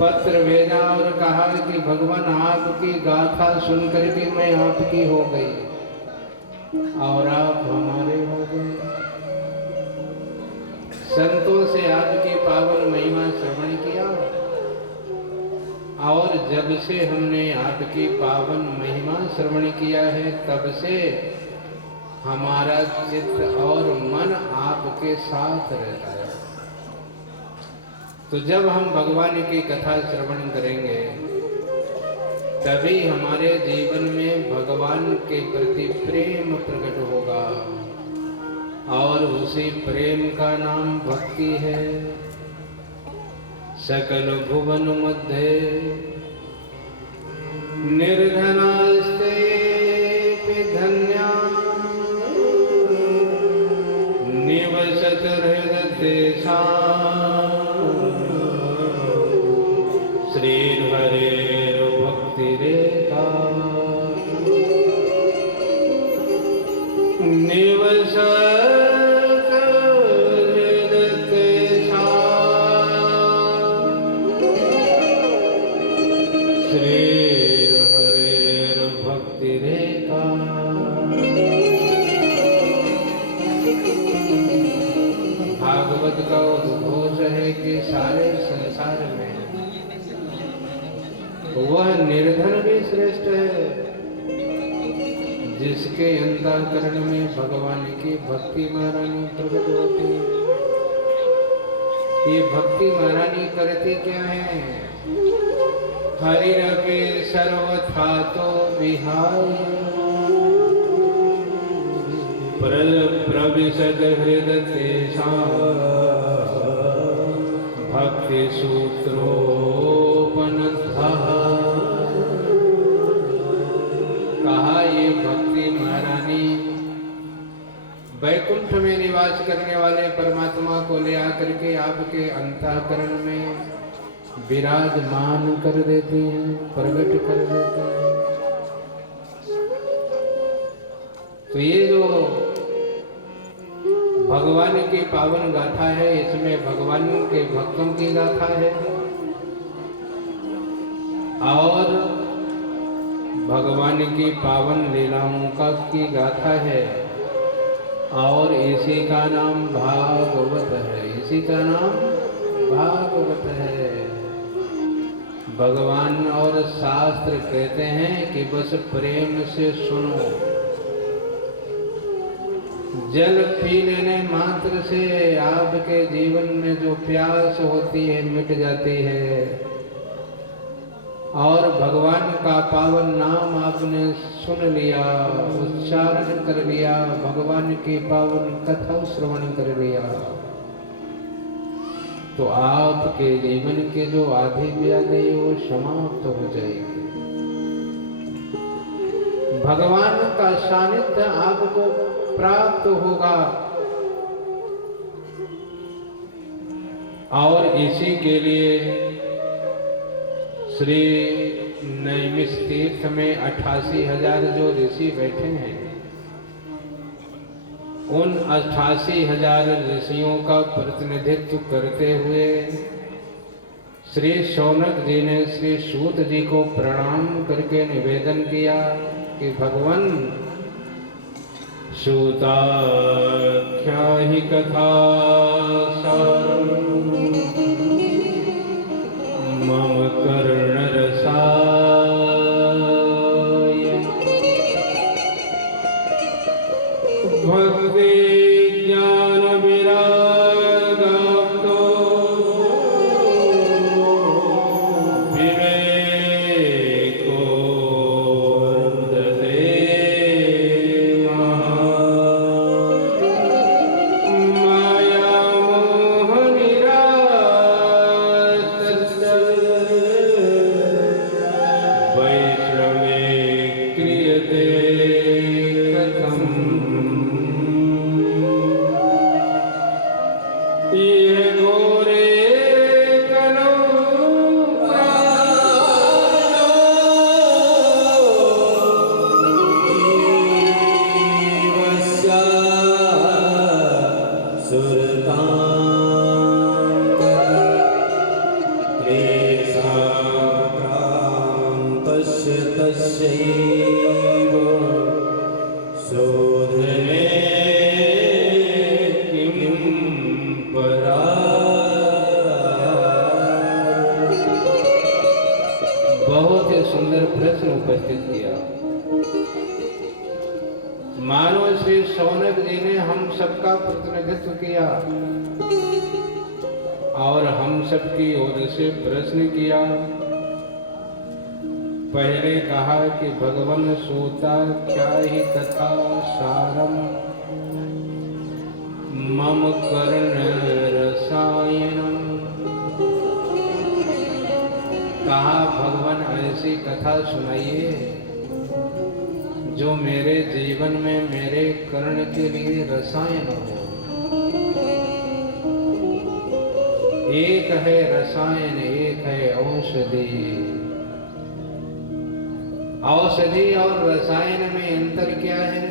पत्र भेजा और कहा कि भगवान आपकी गाथा सुन करके मैं आपकी हो गई और आप हमारे हो गए। संतों से आपकी पावन महिमा श्रवण किया और जब से हमने आपकी पावन महिमा श्रवण किया है तब से हमारा चित्त और मन आपके साथ रहता है। तो जब हम भगवान की कथा श्रवण करेंगे तभी हमारे जीवन में भगवान के प्रति प्रेम प्रकट होगा और उसी प्रेम का नाम भक्ति है। सकल भुवन मध्य निर्धनास्ते धन्या निवसत हृदयेषा श्रीहरेर भक्तिरेका निवसत भागवत का उद्घोष है कि सारे संसार में वह निर्धन भी श्रेष्ठ है जिसके अंतःकरण में भगवान की भक्ति महारानी प्रकट होती है। ये भक्ति महारानी करती क्या है? हरिरपि सर्वथा तो विहाय प्रविशद हृदयेषा भक्ति सूत्रोपनद्धः। कहा ये भक्ति महारानी वैकुंठ में निवास करने वाले परमात्मा को ले आकर के आपके अंतःकरण में विराजमान कर देती हैं, प्रकट कर देती हैं। तो ये जो भगवान की पावन गाथा है इसमें भगवान के भक्तों की गाथा है और भगवान की पावन लीलाओं का की गाथा है और इसी का नाम भागवत है। इसी का नाम भागवत है। भगवान और शास्त्र कहते हैं कि बस प्रेम से सुनो। जल पी लेने मात्र से आपके जीवन में जो प्यास होती है मिट जाती है और भगवान का पावन नाम आपने सुन लिया, उच्चारण कर लिया, भगवान की पावन कथा श्रवण कर लिया तो आपके जीवन के जो आधी व्याधि वो समाप्त हो जाएगी। भगवान का सानिध्य आपको प्राप्त होगा और इसी के लिए श्री नैमिष तीर्थ में 88,000 जो ऋषि बैठे हैं उन 88,000 ऋषियों का प्रतिनिधित्व करते हुए श्री शौनक जी ने श्री सूत जी को प्रणाम करके निवेदन किया कि भगवान सूताख्या ही कथा मम कर्ण रसाय भक्ति ज्ञान विरागाप्तो विवेको दते माया मोह निरासस्य वैष्णवे क्रियते कथम्। ये गोरे करो सुरतां क्लेशा सुंदर प्रश्न उपस्थित किया। मानो श्री शौनक जी ने हम सबका प्रतिनिधित्व किया और हम सबकी ओर से प्रश्न किया। पहले कहा कि भगवान सूता क्या ही कथा सारम मम कर्ण रसायनम। कहा भगवान ऐसी कथा सुनाइए जो मेरे जीवन में मेरे कर्ण के लिए रसायन हो। एक है रसायन, एक है औषधि। औषधि और रसायन में अंतर क्या है?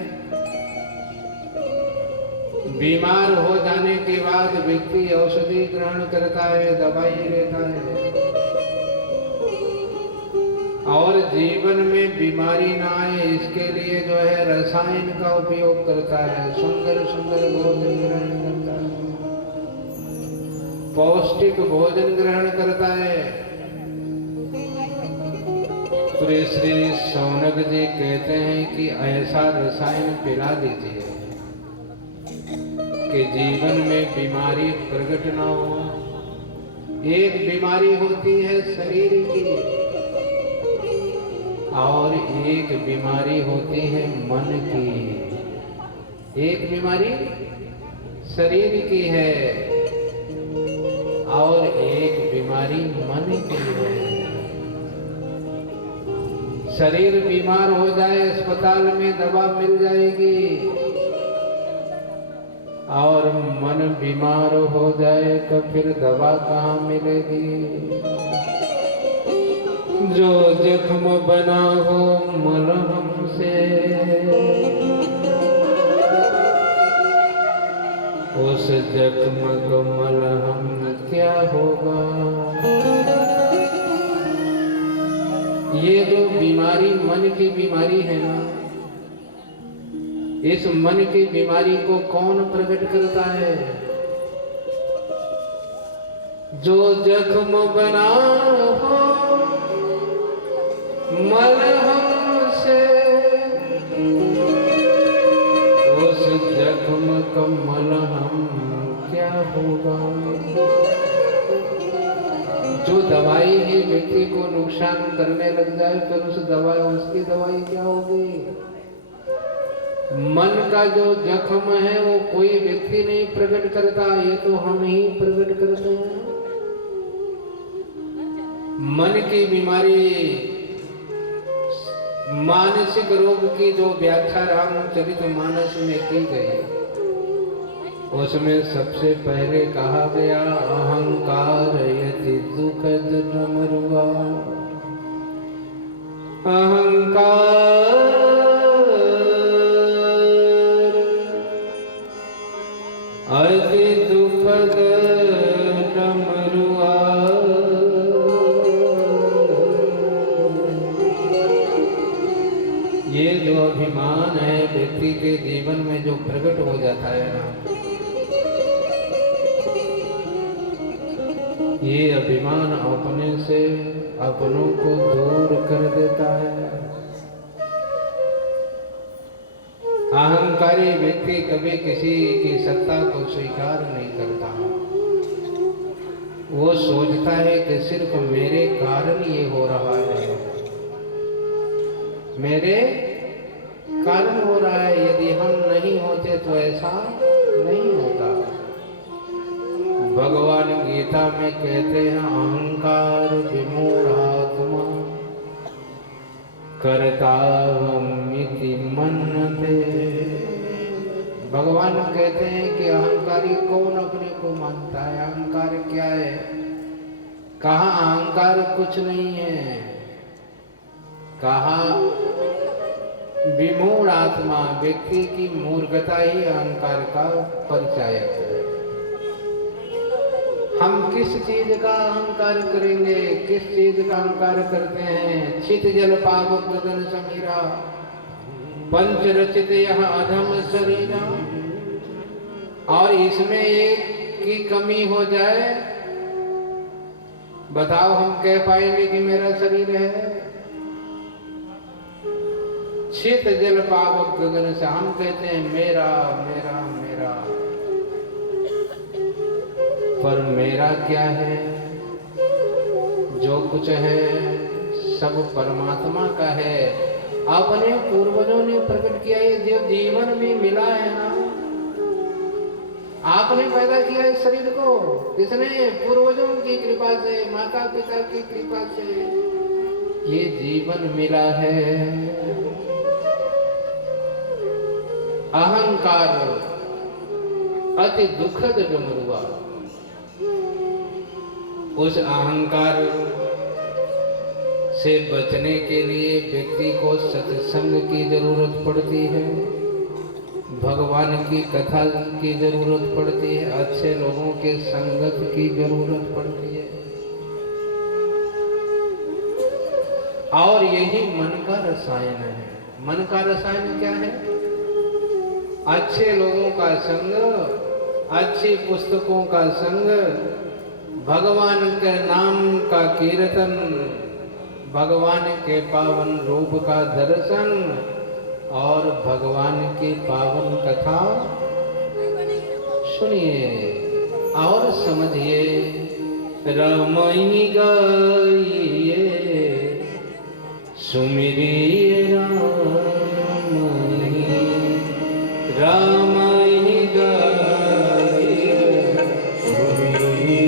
बीमार हो जाने के बाद व्यक्ति औषधि ग्रहण करता है, दवाई लेता है, और जीवन में बीमारी ना आए इसके लिए जो है रसायन का उपयोग करता है। सुंदर सुंदर भोजन ग्रहण करता है, पौष्टिक भोजन ग्रहण करता है। तो श्री शौनक जी कहते हैं कि ऐसा रसायन पिला दीजिए कि जीवन में बीमारी प्रकट ना हो। एक बीमारी होती है शरीर की और एक बीमारी होती है मन की। एक बीमारी शरीर की है और एक बीमारी मन की है। शरीर बीमार हो जाए अस्पताल में दवा मिल जाएगी, और मन बीमार हो जाए तो फिर दवा कहाँ मिलेगी? जो जख्म बना हो मलहम से उस जख्म को मलहम क्या होगा? ये जो बीमारी मन की बीमारी है ना, इस मन की बीमारी को कौन प्रकट करता है? जो जख्म बना हो मलहम से उस जख्म का मलहम क्या होगा? जो दवाई ही व्यक्ति को नुकसान करने लग जाए फिर उसकी दवाई क्या होगी? मन का जो जख्म है वो कोई व्यक्ति नहीं प्रकट करता, ये तो हम ही प्रकट करते हैं। मन की बीमारी, मानसिक रोग की जो व्याख्या रामचरितमानस में की गई, उसमें सबसे पहले कहा गया अहंकार यति दुखद डमरुआ। अहंकार अति दुखद डमरुआ। ये जो अभिमान है व्यक्ति के जीवन में जो प्रकट हो जाता है ना, ये अभिमान अपने से अपनों को दूर कर देता है। अहंकारी व्यक्ति कभी किसी की सत्ता को स्वीकार नहीं करता। वो सोचता है कि सिर्फ मेरे कारण ये हो रहा है, मेरे कारण हो रहा है, यदि हम नहीं होते तो ऐसा नहीं होता। भगवान गीता में कहते हैं अहंकार विमूढ़ात्मा कर्ताहमिति मन्यते। भगवान कहते हैं कि अहंकारी कौन अपने को मानता है? अहंकार क्या है? कहा अहंकार कुछ नहीं है, कहा विमूढ़ आत्मा, व्यक्ति की मूर्खता ही अहंकार का परिचायक है। हम किस चीज का अहंकार करेंगे? किस चीज का अहंकार करते हैं? चित जल पावक गगन समीरा पंच रचित यह अधम शरीरा। और इसमें एक की कमी हो जाए, बताओ हम कह पाएंगे कि मेरा शरीर है? छित जल पावक गगन से। हम कहते हैं मेरा मेरा मेरा, पर मेरा क्या है? जो कुछ है सब परमात्मा का है। अपने पूर्वजों ने प्रकट किया, ये जो जीवन में मिला है ना, आपने पैदा किया इस शरीर को, किसने? पूर्वजों की कृपा से, माता पिता की कृपा से ये जीवन मिला है। अहंकार अति दुखद डमरुआ, उस अहंकार से बचने के लिए व्यक्ति को सत्संग की जरूरत पड़ती है, भगवान की कथा की जरूरत पड़ती है, अच्छे लोगों के संगत की जरूरत पड़ती है। और यही मन का रसायन है। मन का रसायन क्या है? अच्छे लोगों का संग, अच्छी पुस्तकों का संग, भगवान के नाम का कीर्तन, भगवान के पावन रूप का दर्शन और भगवान की पावन कथा सुनिए और समझिए। रामई गाइए सुमिरिए रामई गाइए सुमिरिए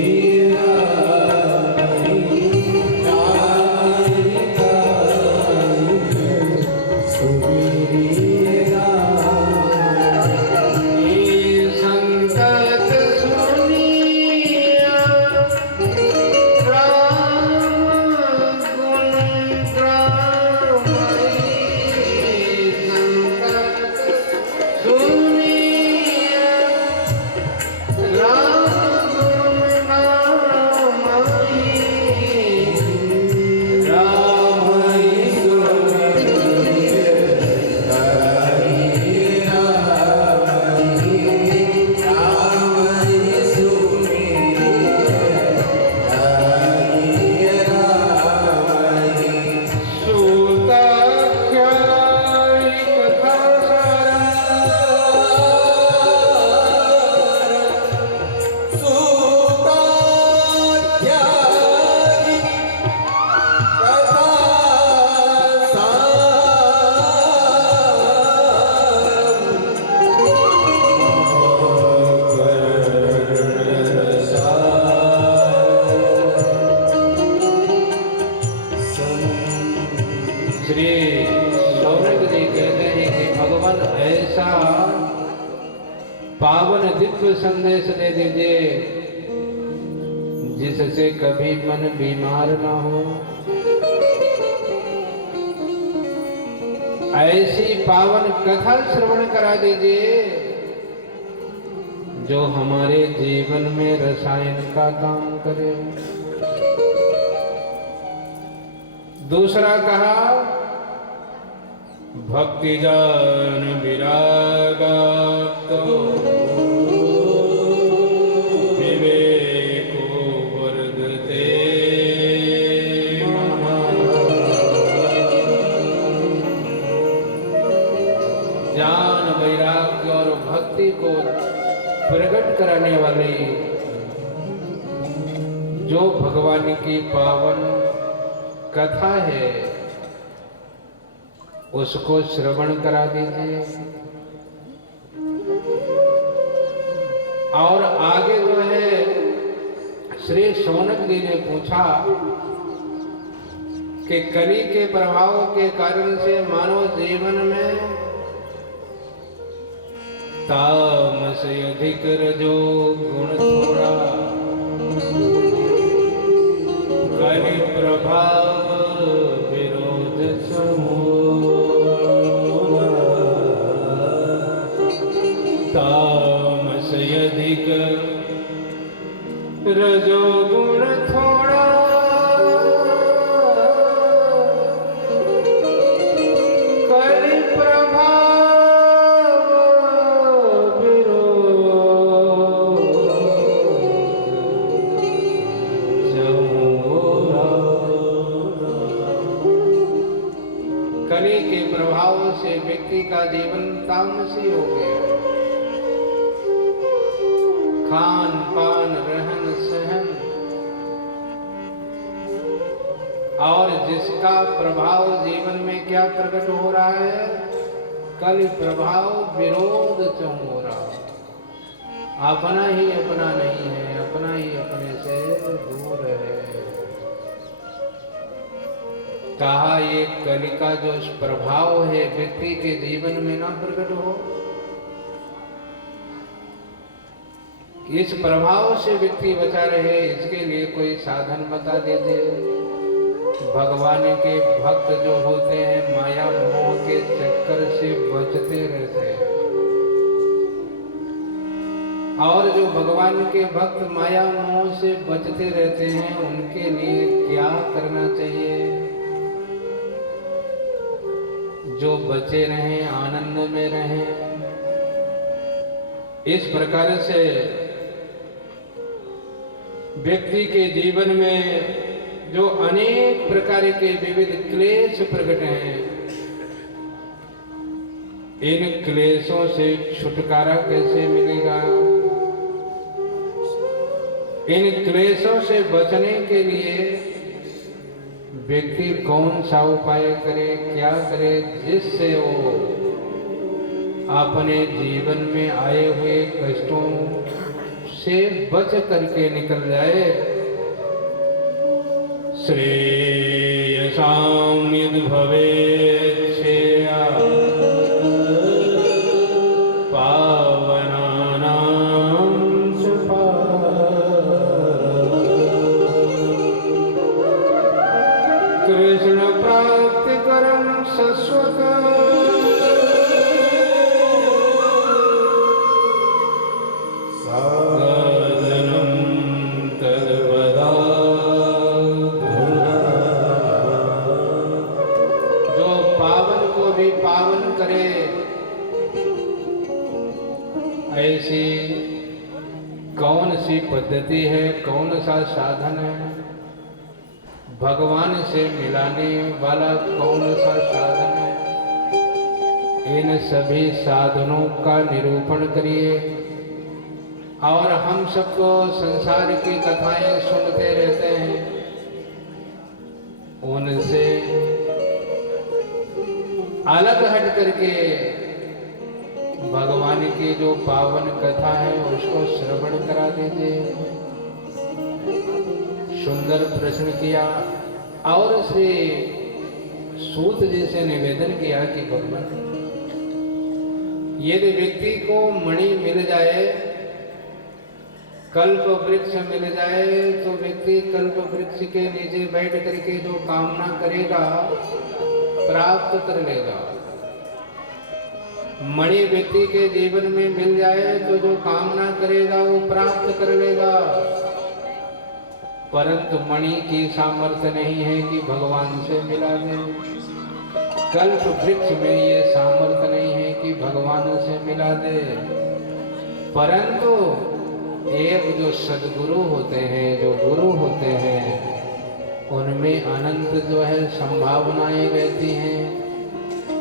पावन दिव्य संदेश दे दीजिए जिससे कभी मन बीमार ना हो। ऐसी पावन कथा श्रवण करा दीजिए जो हमारे जीवन में रसायन का काम करे। दूसरा कहा भक्ति जान विरागा तो विवेको वर्धते ज्ञान वैराग्य और भक्ति को प्रकट कराने वाली जो भगवान की पावन कथा है उसको श्रवण करा दीजिए। और आगे जो है श्री शौनक जी ने पूछा कि कली के प्रभाव के कारण से मानव जीवन में तामस अधिक रजो गुण थोड़ा कली प्रभाव विरोध समूह तामस अधिक रजो गुण थोड़ा कली प्रभाव कली के प्रभाव से तामसी हो गया। खान पान रहन सहन और जिसका प्रभाव जीवन में क्या प्रकट हो रहा है, कल प्रभाव विरोध क्यों हो रहा, अपना ही अपना नहीं है, अपना ही अपने से दूर है। कहा ये कली का जो प्रभाव है व्यक्ति के जीवन में ना प्रकट हो, इस प्रभाव से व्यक्ति बचा रहे, इसके लिए कोई साधन बता दीजिए। भगवान के भक्त जो होते हैं माया मोह के चक्कर से बचते रहते हैं, और जो भगवान के भक्त माया मोह से बचते रहते हैं उनके लिए क्या करना चाहिए? जो बचे रहें, आनंद में रहें। इस प्रकार से व्यक्ति के जीवन में जो अनेक प्रकार के विविध क्लेश प्रकट हैं, इन क्लेशों से छुटकारा कैसे मिलेगा? इन क्लेशों से बचने के लिए व्यक्ति कौन सा उपाय करे, क्या करे, जिससे वो अपने जीवन में आए हुए कष्टों से बच करके निकल जाए। श्रेयसां यद् भवेत् श्रेया पावनानां सुखा। कृष्ण प्राप्तिकरं शश्वतम् पावन करे, ऐसी कौन सी पद्धति है, कौन सा साधन है? भगवान से मिलाने वाला कौन सा साधन है? इन सभी साधनों का निरूपण करिए। और हम सबको संसार की कथाएं सुनते रहते हैं, उनसे अलग हट करके भगवान की जो पावन कथा है उसको श्रवण करा दीजिए। सुंदर प्रश्न किया और श्री सूत जी से निवेदन किया कि भगवान, यदि व्यक्ति को मणि मिल जाए, कल्प वृक्ष मिल जाए, तो व्यक्ति कल्प वृक्ष के नीचे बैठ करके जो कामना करेगा प्राप्त कर लेगा। मणि व्यक्ति के जीवन में मिल जाए तो जो कामना करेगा वो प्राप्त कर लेगा, परंतु मणि की सामर्थ्य नहीं है कि भगवान से मिला दे। कल्प वृक्ष में ये सामर्थ्य नहीं है कि भगवान से मिला दे, परंतु एक जो सद्गुरु होते हैं, जो गुरु होते हैं, उनमें अनंत जो है संभावनाएं रहती हैं,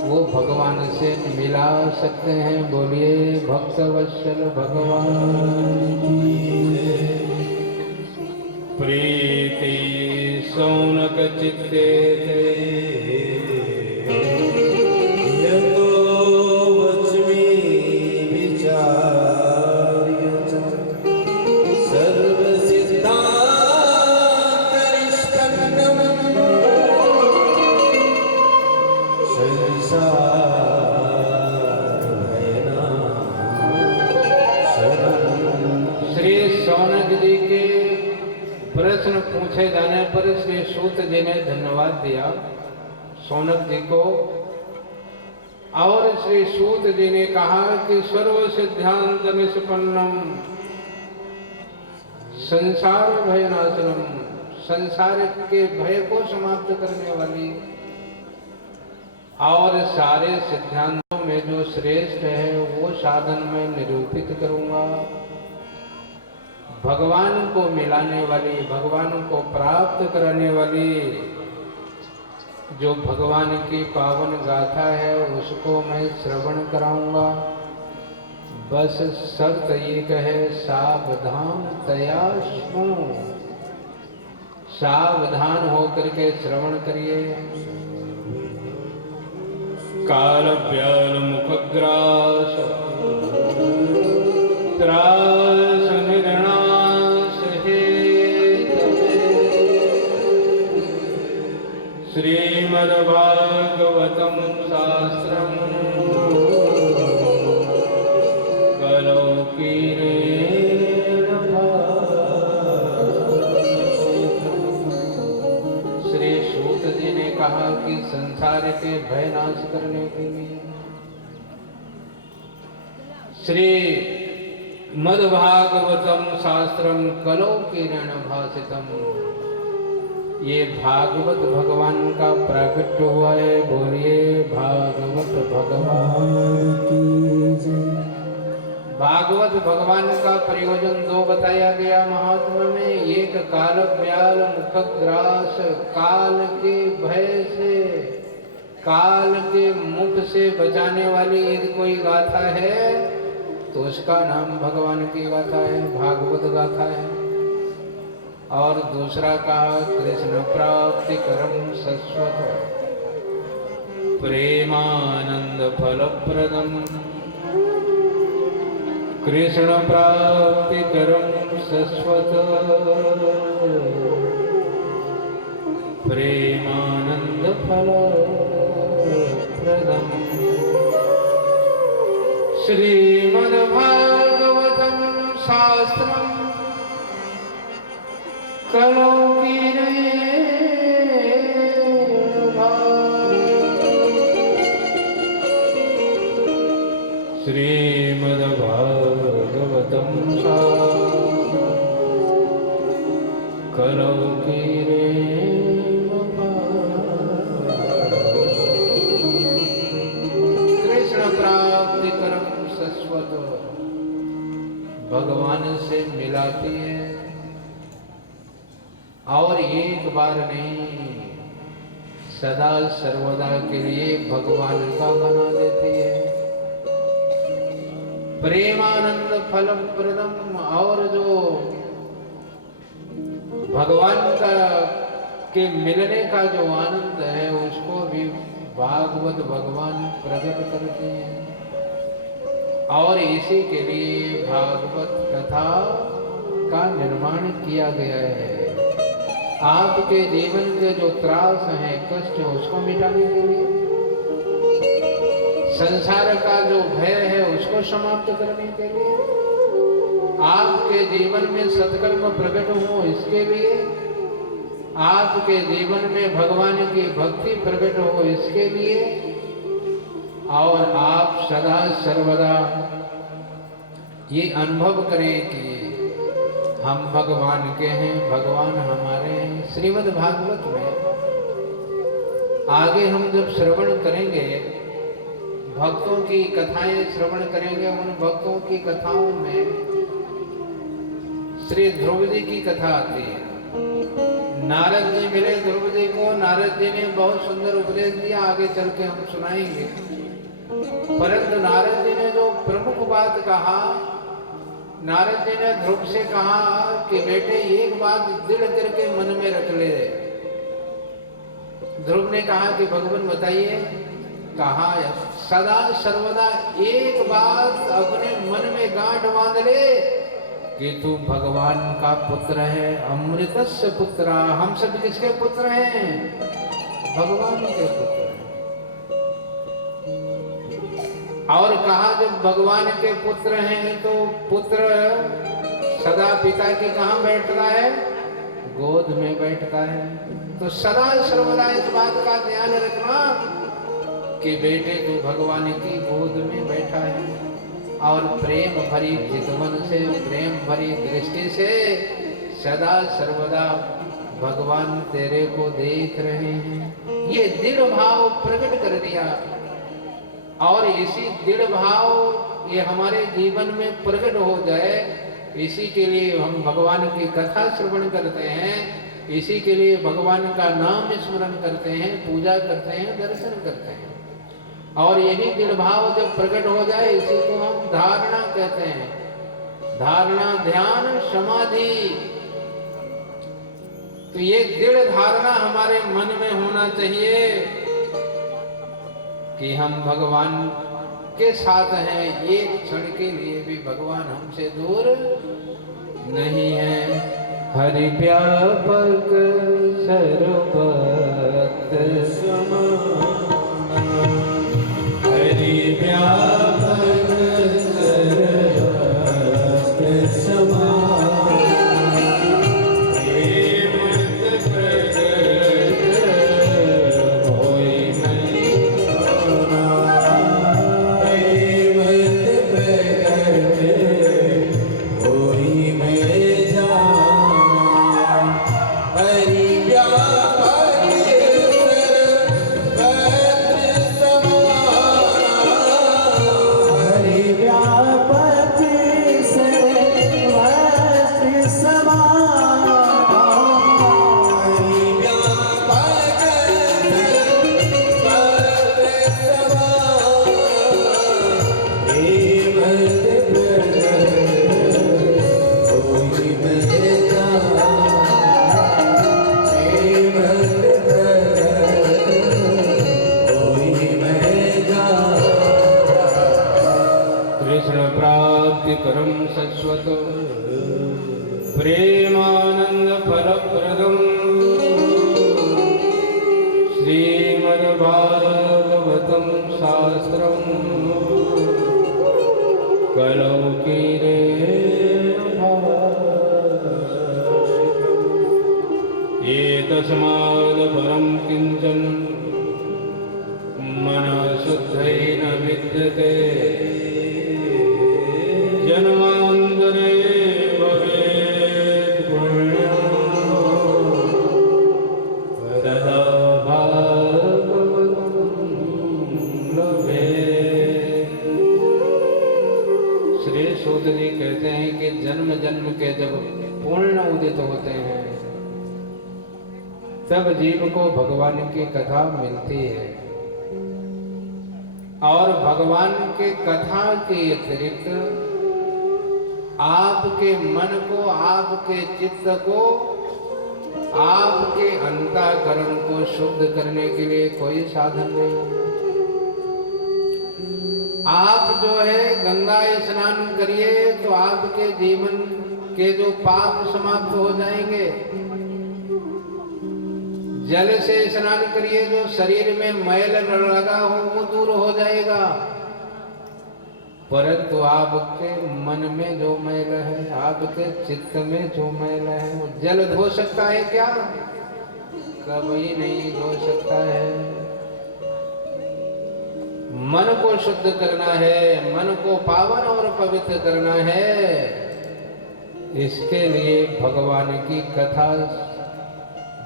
वो भगवान से मिला सकते हैं। बोलिए भक्तवत्सल भगवान की। प्रीति सौनक चित्ते प्रश्न पूछे जाने पर श्री सूत जी ने धन्यवाद दिया सौनक जी को, और श्री सूत जी ने कहा कि सर्व सिद्धांत निष्पन्नम संसार भयनाशनम, संसार के भय को समाप्त करने वाली और सारे सिद्धांतों में जो श्रेष्ठ है वो साधन मैं निरूपित करूंगा। भगवान को मिलाने वाली, भगवान को प्राप्त कराने वाली जो भगवान की पावन गाथा है उसको मैं श्रवण कराऊंगा। बस शर्त एक है, सावधान तया सुनो, सावधान होकर के श्रवण करिए। काल व्याल मुखग्रास त्रास निर्णास हेतवे श्रीमद्भागवतं शास्त्रम् कलौ कीरेण श्री सूत जी ने कहा कि संसार के भय नाश करने के लिए श्री मद्भागवतम शास्त्रम कलौ कीरेण भासितम, ये भागवत भगवान का प्राकट्य हुआ है। बोलिए भागवत भगवान की जय। भागवत भगवान का प्रयोजन दो बताया गया महात्मा में। एक काल व्याल मुखग्रास, काल के भय से, काल के मुख से बचाने वाली यदि कोई गाथा है तो उसका नाम भगवान की गाथा है, भागवत गाथा है। और दूसरा कहा कृष्ण प्राप्ति करम शश्वत प्रेमानंद फलप्रदम, कृष्ण प्राप्ति करम शश्वत प्रेमानंद फलप्रदम श्रीमद्भागवतं शास्त्रम् कलौ कीरेण भासितम् श्रीमद्भागवतं शास्त्रम् कलौ कीरेण भासितम्। कृष्ण प्राप्ति करम शश्वत, भगवान से मिलाती है और एक बार नहीं, सदा सर्वदा के लिए भगवान का बना देती है। प्रेमानंद फलम प्रदम, और जो भगवान का के मिलने का जो आनंद है उसको भी भागवत भगवान प्रकट करते हैं। और इसी के लिए भागवत कथा का निर्माण किया गया है। आपके जीवन के जो त्रास हैं, कष्ट है, उसको मिटाने के लिए, संसार का जो भय है उसको समाप्त करने के लिए, आपके जीवन में सत्कर्म प्रकट हो इसके लिए, आपके जीवन में भगवान की भक्ति प्रकट हो इसके लिए, और आप सदा सर्वदा ये अनुभव करें कि हम भगवान के हैं, भगवान हमारे हैं। श्रीमद् भागवत में आगे हम जब श्रवण करेंगे, भक्तों की कथाएं श्रवण करेंगे, उन भक्तों की कथाओं में श्री ध्रुव जी की कथा आती है। नारद जी मिले ध्रुव जी को, नारद जी ने बहुत सुंदर उपदेश दिया, आगे चल के हम सुनाएंगे। परंतु नारद जी ने जो प्रमुख बात कहा, नारद जी ने ध्रुव से कहा कि बेटे एक बात दृढ़ करके मन में रख ले। ध्रुव ने कहा कि भगवान बताइए। कहा सदा सर्वदा एक बात अपने मन में गांठ बांध ले कि तू भगवान का पुत्र है, अमृतस्य पुत्र। हम सब किसके पुत्र हैं? भगवान के पुत्र। और कहा जब भगवान के पुत्र हैं तो पुत्र सदा पिता के कहाँ बैठता है? गोद में बैठता है। तो सदा सर्वदा इस बात का ध्यान रखना कि बेटे तू भगवान की गोद में बैठा है, और प्रेम भरी चितवन से, प्रेम भरी दृष्टि से सदा सर्वदा भगवान तेरे को देख रहे हैं। ये दृढ़ भाव प्रकट कर दिया, और इसी दृढ़ भाव ये हमारे जीवन में प्रकट हो जाए, इसी के लिए हम भगवान की कथा श्रवण करते हैं। इसी के लिए भगवान का नाम स्मरण करते हैं, पूजा करते हैं, दर्शन करते हैं। और यही दृढ़ भाव जब प्रकट हो जाए, इसी को हम धारणा कहते हैं। धारणा, ध्यान, समाधि। तो ये दृढ़ धारणा हमारे मन में होना चाहिए कि हम भगवान के साथ हैं, एक क्षण के लिए भी भगवान हमसे दूर नहीं है। हरि व्यापक सर्वत्र समान, हरि व्यापक सर्वत्र समान, हेमंत प्रगट होय नहीं होना, हेमंत प्रगट होय मैं जाना, हरि व्यापक करम शश्वत प्रेमानंद फलप्रदम श्रीमद्भागवतम शास्त्रम कलौ कीरे एतस्माद् परं किंचन मनः शुद्धेन विद्यते जन्मांतरे भवेत् पुण्यं तदा भागवतं लभेत्। श्री सूत जी कहते हैं कि जन्म जन्म के जब पूर्ण उदित होते हैं तब जीव को भगवान की कथा मिलती है, और भगवान के कथा के अतिरिक्त आपके मन को, आपके चित्त को, आपके अंतःकरण को शुद्ध करने के लिए कोई साधन नहीं है। आप जो है गंगा स्नान करिए तो आपके जीवन के जो पाप समाप्त हो जाएंगे। जल से स्नान करिए, जो शरीर में मैल लगा हो वो दूर हो जाएगा। परंतु आपके मन में जो मैल है, आपके चित्त में जो मैल है, वो जल धो सकता है क्या? कभी नहीं धो सकता है। मन को शुद्ध करना है, मन को पावन और पवित्र करना है। इसके लिए भगवान की कथा,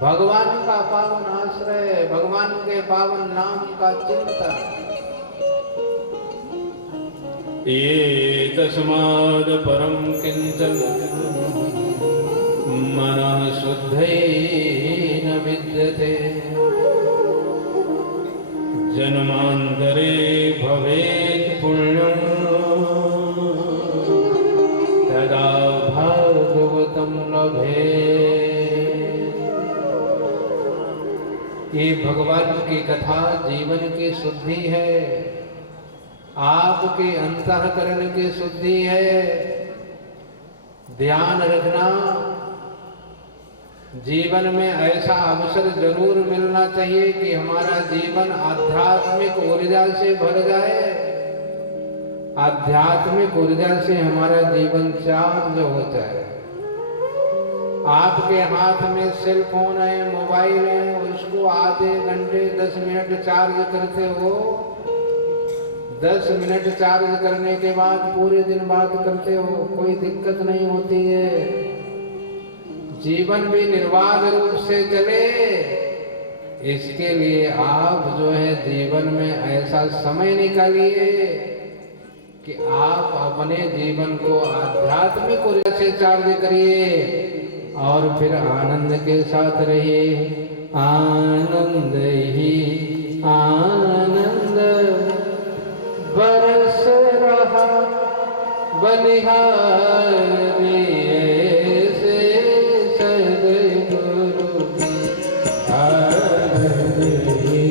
भगवान का पावन आश्रय, भगवान के पावन नाम का चिंतन। एतस्माद् परं किंचन मनः शुद्धेन विद्यते जन्मांतरे भवेत् पुण्यं तदा भागवतं लभेत्। ये भगवान की कथा जीवन की शुद्धि है, आपके अंतःकरण की शुद्धि है। ध्यान रखना, जीवन में ऐसा अवसर जरूर मिलना चाहिए कि हमारा जीवन आध्यात्मिक ऊर्जा से भर जाए। आध्यात्मिक ऊर्जा से हमारा जीवन चार्ज हो जाए। आपके हाथ में सेल फोन है, मोबाइल है, उसको आधे घंटे 10 मिनट चार्ज करते हो। 10 मिनट चार्ज करने के बाद पूरे दिन बात करते हो, कोई दिक्कत नहीं होती है। जीवन भी निर्बाध रूप से चले, इसके लिए आप जो है जीवन में ऐसा समय निकालिए कि आप अपने जीवन को आध्यात्मिक ऊर्जा से चार्ज करिए और फिर आनंद के साथ रहिए। आनंद ही आनंद बरस रहा बलिहारी ऐसे सद्गुरु की। आनंद ही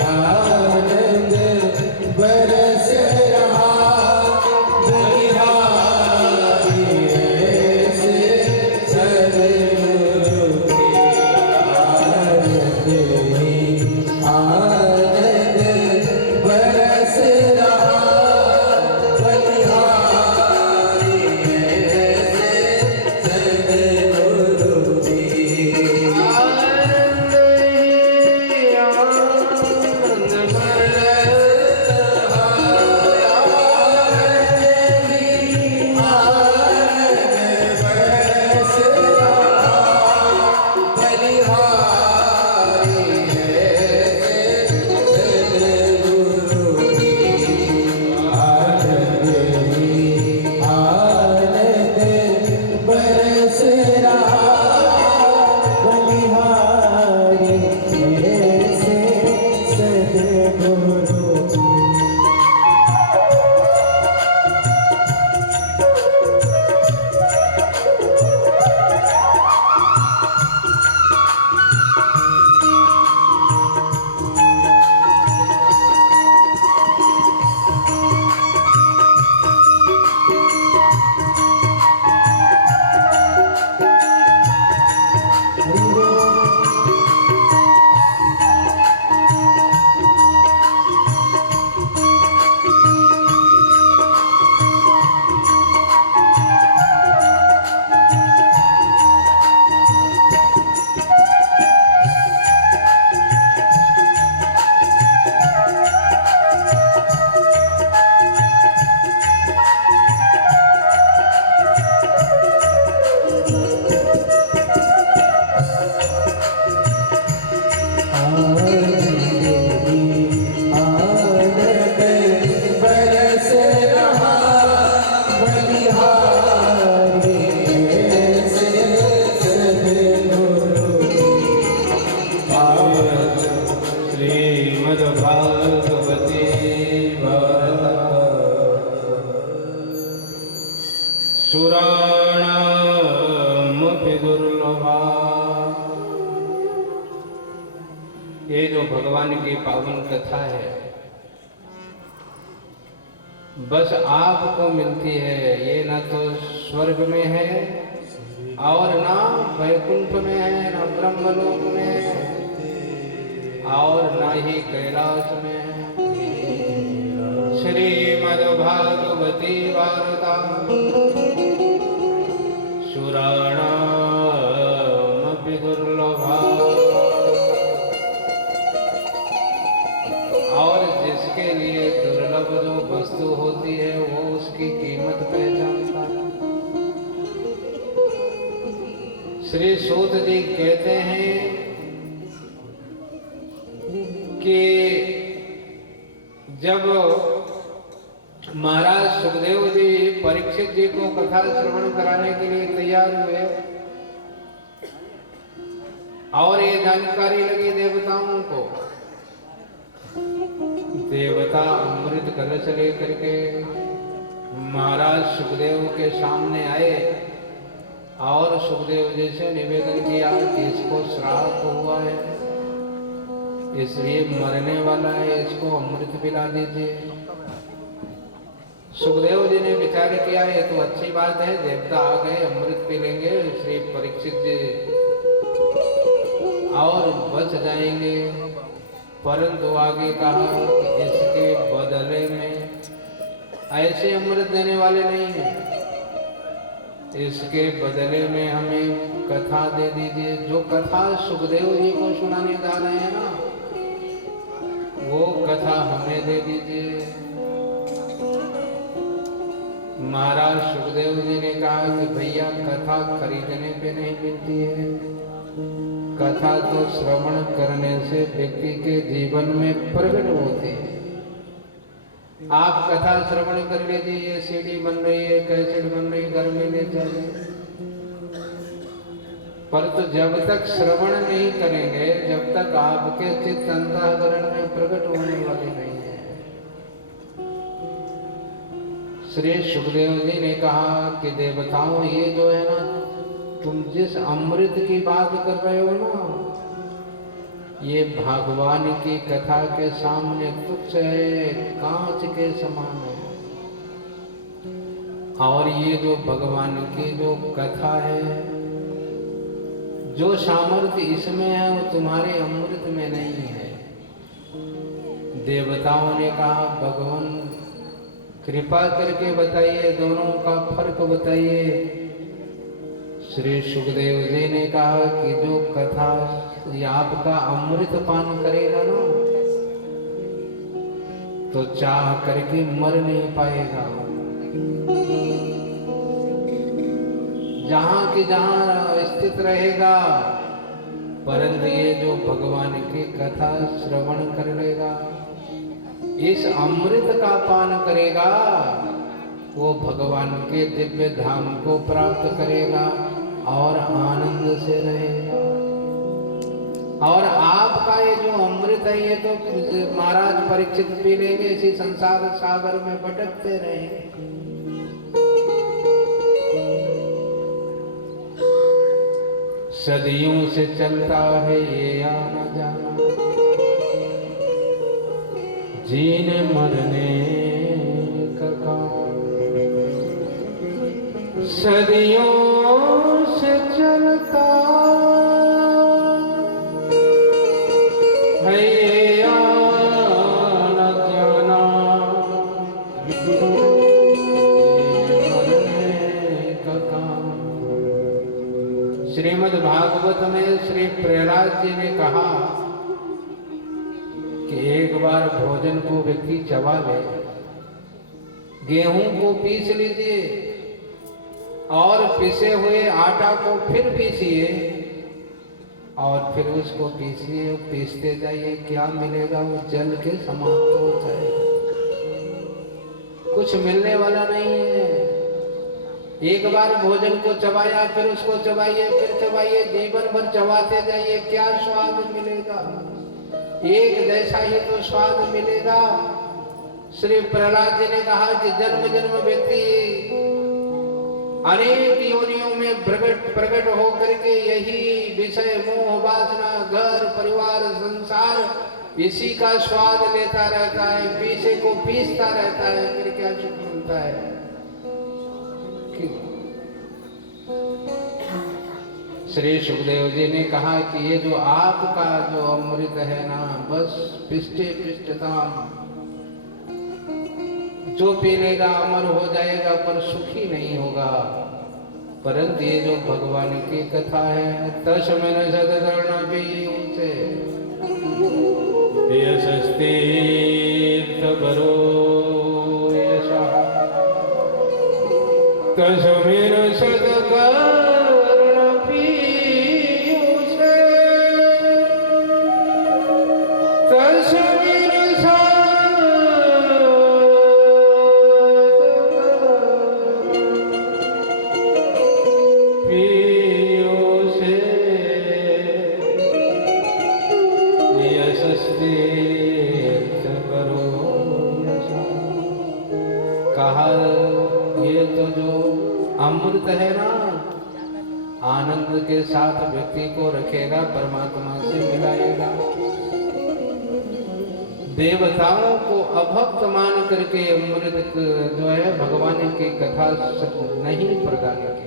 आनंद बरस रहा बलिहारी ऐसे सद्गुरु की। आनंद ही आनंद बरस रहा बलिहारी ऐसे सद्गुरु की। आनंद ही आनंद बरस रहा आनंद ही आनंद बरस रहा बलिहारी ऐसे सद्गुरु की। आनंद ही आनंद बरस रहा बलिहारी ऐसे सद्गुरु की। श्रीमद्भागवते सुराणामपि दुर्लभा। ये जो भगवान की पावन कथा है बस आपको मिलती है। ये ना तो स्वर्ग में है और ना वैकुंठ में है, ना ब्रह्मलोक में है और ना ही कैलाश में है। श्रीमद्भागवती वार्ता सुराणामपि दुर्लभा। और जिसके लिए दुर्लभ जो वस्तु होती है वो उसकी कीमत पहचानता है। श्री सूत जी कहते हैं कि जब महाराज सुखदेव जी परीक्षित जी को कथा श्रवण कराने के लिए तैयार हुए और ये जानकारी लगी देवताओं को, देवता अमृत कलश लेकर के महाराज सुखदेव के सामने आए और सुखदेव जी से निवेदन किया कि इसको श्राप हुआ है, इसलिए मरने वाला है, इसको अमृत पिला दीजिए। सुखदेव जी ने विचार किया ये तो अच्छी बात है, देवता आ गए अमृत पी लेंगे, श्री परीक्षित जी और बच जाएंगे। परंतु आगे कहा इसके बदले में ऐसे अमृत देने वाले नहीं हैं, इसके बदले में हमें कथा दे दीजिए। जो कथा सुखदेव जी को सुनाने जा रहे हैं ना वो कथा हमें दे दीजिए। महाराज सुखदेव जी ने कहा कि भैया कथा खरीदने पे नहीं मिलती है, कथा तो श्रवण करने से व्यक्ति के जीवन में प्रकट होती है। आप कथा श्रवण कर लीजिए, ये सीडी बन रही है, कैसेट बन रही, घर में ले जाइए। परंतु जब तक श्रवण नहीं करेंगे, जब तक आपके चित्त अंतःकरण में प्रकट होने वाले नहीं है। श्री सुखदेव जी ने कहा कि देवताओं, ये जो है ना, तुम जिस अमृत की बात कर रहे हो ना, ये भगवान की कथा के सामने तुच्छ है, कांच के समान है। और ये जो भगवान की जो कथा है, जो सामर्थ्य इसमें है वो तुम्हारे अमृत में नहीं है। देवताओं ने कहा, भगवान कृपा करके बताइए, दोनों का फर्क बताइए। श्री सुखदेव जी ने कहा कि जो कथा आपका अमृत पान करेगा ना, तो चाह करके मर नहीं पाएगा। जहां की जहां स्थित रहेगा, परंतु ये जो भगवान की कथा श्रवण कर लेगा, इस अमृत का पान करेगा, वो भगवान के दिव्य धाम को प्राप्त करेगा और आनंद से रहेगा। और आपका ये जो अमृत है, ये तो महाराज परीक्षित पी लेंगे, इसी संसार सागर में भटकते रहेंगे। सदियों से चलता है ये आना जाना, जीने मरने का काम। सदियों से चलता है ये आना जाना, जीने मरने का काम। श्रीमद् भागवत में श्री प्रहलाद जी ने कहा कि एक बार भोजन को व्यक्ति चबा ले, गेहूं को पीस लीजिए और पिसे हुए आटा को फिर पीसिए और फिर उसको पीसिए, पीसते जाइए, क्या मिलेगा? वो जल के समाप्त हो जाएगा, कुछ मिलने वाला नहीं है। एक बार भोजन को चबाया, फिर उसको चबाइए, फिर चबाइए, जीवन भर चबाते जाइए, क्या स्वाद मिलेगा? एक जैसा ही तो स्वाद मिलेगा। श्री प्रहलाद जी ने कहा कि जन्म जन्म व्यक्ति अनेक योनियों में प्रकट होकर के यही विषय, मोह, वासना, घर, परिवार, संसार, इसी का स्वाद लेता रहता है, पीसे को पीसता रहता है, फिर क्या सुख मिलता है? श्री सुखदेव जी ने कहा कि ये जो आपका जो अमृत है ना, बस पिष्टे पिष्टता, जो पी लेगा अमर हो जाएगा, पर सुखी नहीं होगा। परंतु ये जो भगवान की कथा है, तस्मिन् सद्गुण उनसे यशस्तीर्थ बरो यशः, तस्मिन् सद्गुण अमृत है ना, आनंद के साथ व्यक्ति को रखेगा, परमात्मा से मिलाएगा। देवताओं को अभक्त मान करके अमृत जो है भगवान की कथा नहीं प्रदान की।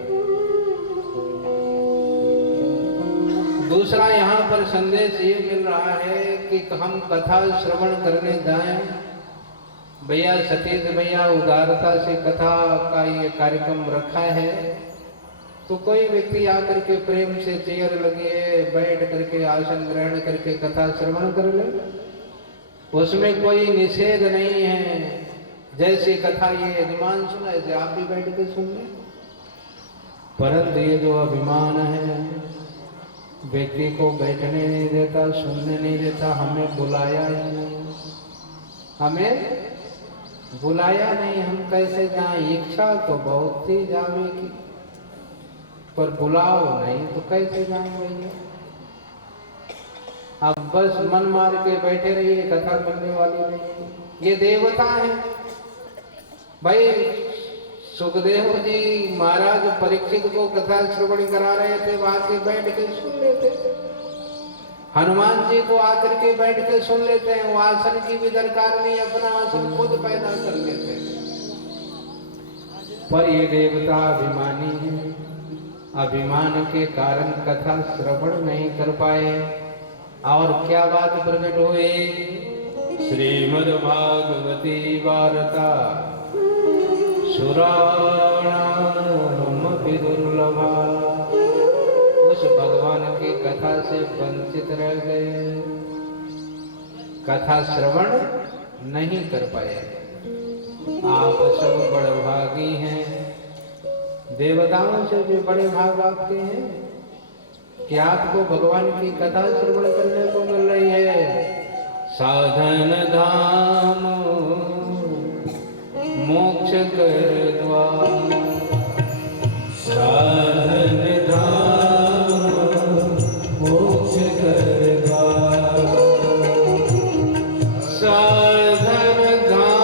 दूसरा यहाँ पर संदेश ये मिल रहा है कि हम कथा श्रवण करने जाएं, भैया सतीश भैया उदारता से कथा का ये कार्यक्रम रखा है, तो कोई व्यक्ति आकर के प्रेम से चेयर लगे बैठ करके आसन ग्रहण करके कथा श्रवण कर ले, उसमें कोई निषेध नहीं है। जैसी कथा ये यजमान सुना, ऐसे आप भी बैठ के सुन ले। परंतु ये जो अभिमान है, व्यक्ति को बैठने नहीं देता, सुनने नहीं देता, हमें बुलाया ही नहीं, हमें बुलाया नहीं, हम कैसे जाएं? इच्छा तो बहुत थी जाने की, पर बुलाओ नहीं तो कैसे जाएंगे? आप बस मन मार के बैठे रहिए, कथा करने वाली नहीं। ये देवता है भाई। सुखदेव जी महाराज परीक्षित को कथा श्रवण करा रहे थे, वहां के बैठ के सुन लेते। हनुमान जी तो आकर के बैठ के सुन लेते हैं, वो आसन की भी दरकार नहीं, अपना आसन खुद पैदा कर लेते हैं। पर ये देवता अभिमानी है, अभिमान के कारण कथा श्रवण नहीं कर पाए। और क्या बात प्रकट हुई? श्रीमद्भागवती वार्ता सुराणामपि दुर्लभा। उस भगवान की कथा से वंचित रह गए, कथा श्रवण नहीं कर पाए। आप सब बड़भागी हैं, देवताओं से भी बड़े भाग आपके हैं कि आपको भगवान की कथा श्रवण करने को मिल रही है। साधन धाम मोक्ष कर द्वार, साधन धाम मोक्ष कर द्वार, साधन धाम,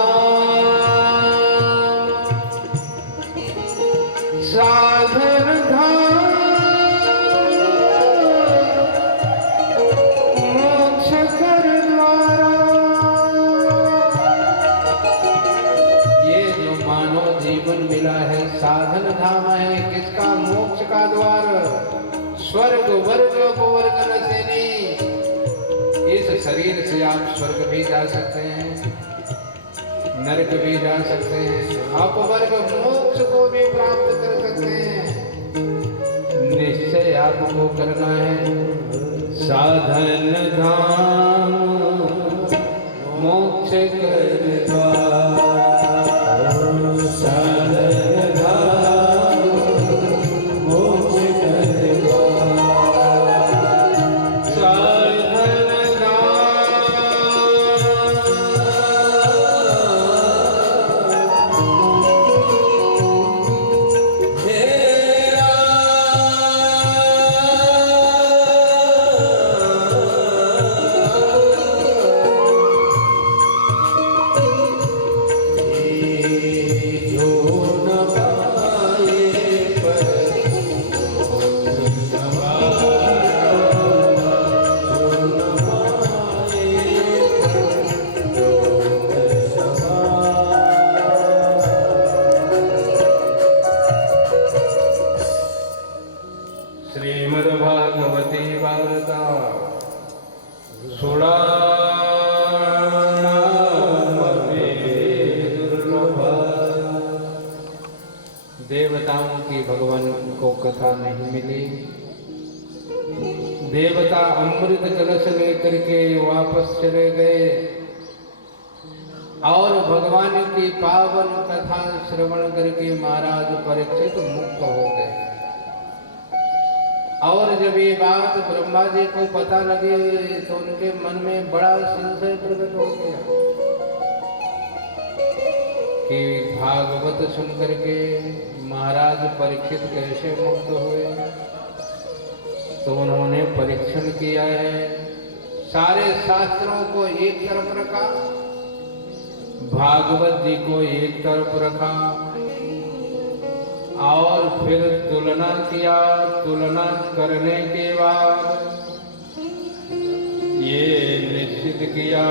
साधन धाम मोक्ष कर द्वारा। ये जो मानव जीवन मिला है साधन धाम है, किसका? मोक्ष का द्वार। स्वर्ग वर्ग वर्ग नसेनी। इस शरीर से आप स्वर्ग भी जा सकते हैं, नरक भी जा सकते हैं, अपवर्ग मोक्ष को भी प्राप्त कर सकते हैं। निश्चय आपको करना है साधन धाम मोक्ष कर द्वार, साधन धाम मोक्ष कर द्वार, साधन श्रीमद्भागवती वार्ता सुराणामपि दुर्लभा। देवताओं की भगवान को कथा नहीं मिली। देवता अमृत कलश लेकर के वापस चले गए और भगवान की पावन कथा श्रवण करके महाराज परीक्षित मुक्त हो गए। और जब ये बात ब्रह्मा जी को पता लगी तो उनके मन में बड़ा संशय प्रकट हो गया कि भागवत सुन करके महाराज परीक्षित कैसे मुक्त हुए। तो उन्होंने परीक्षण किया है, सारे शास्त्रों को एक तरफ रखा, भागवत जी को एक तरफ रखा और फिर तुलना किया। तुलना करने के बाद ये निश्चित किया,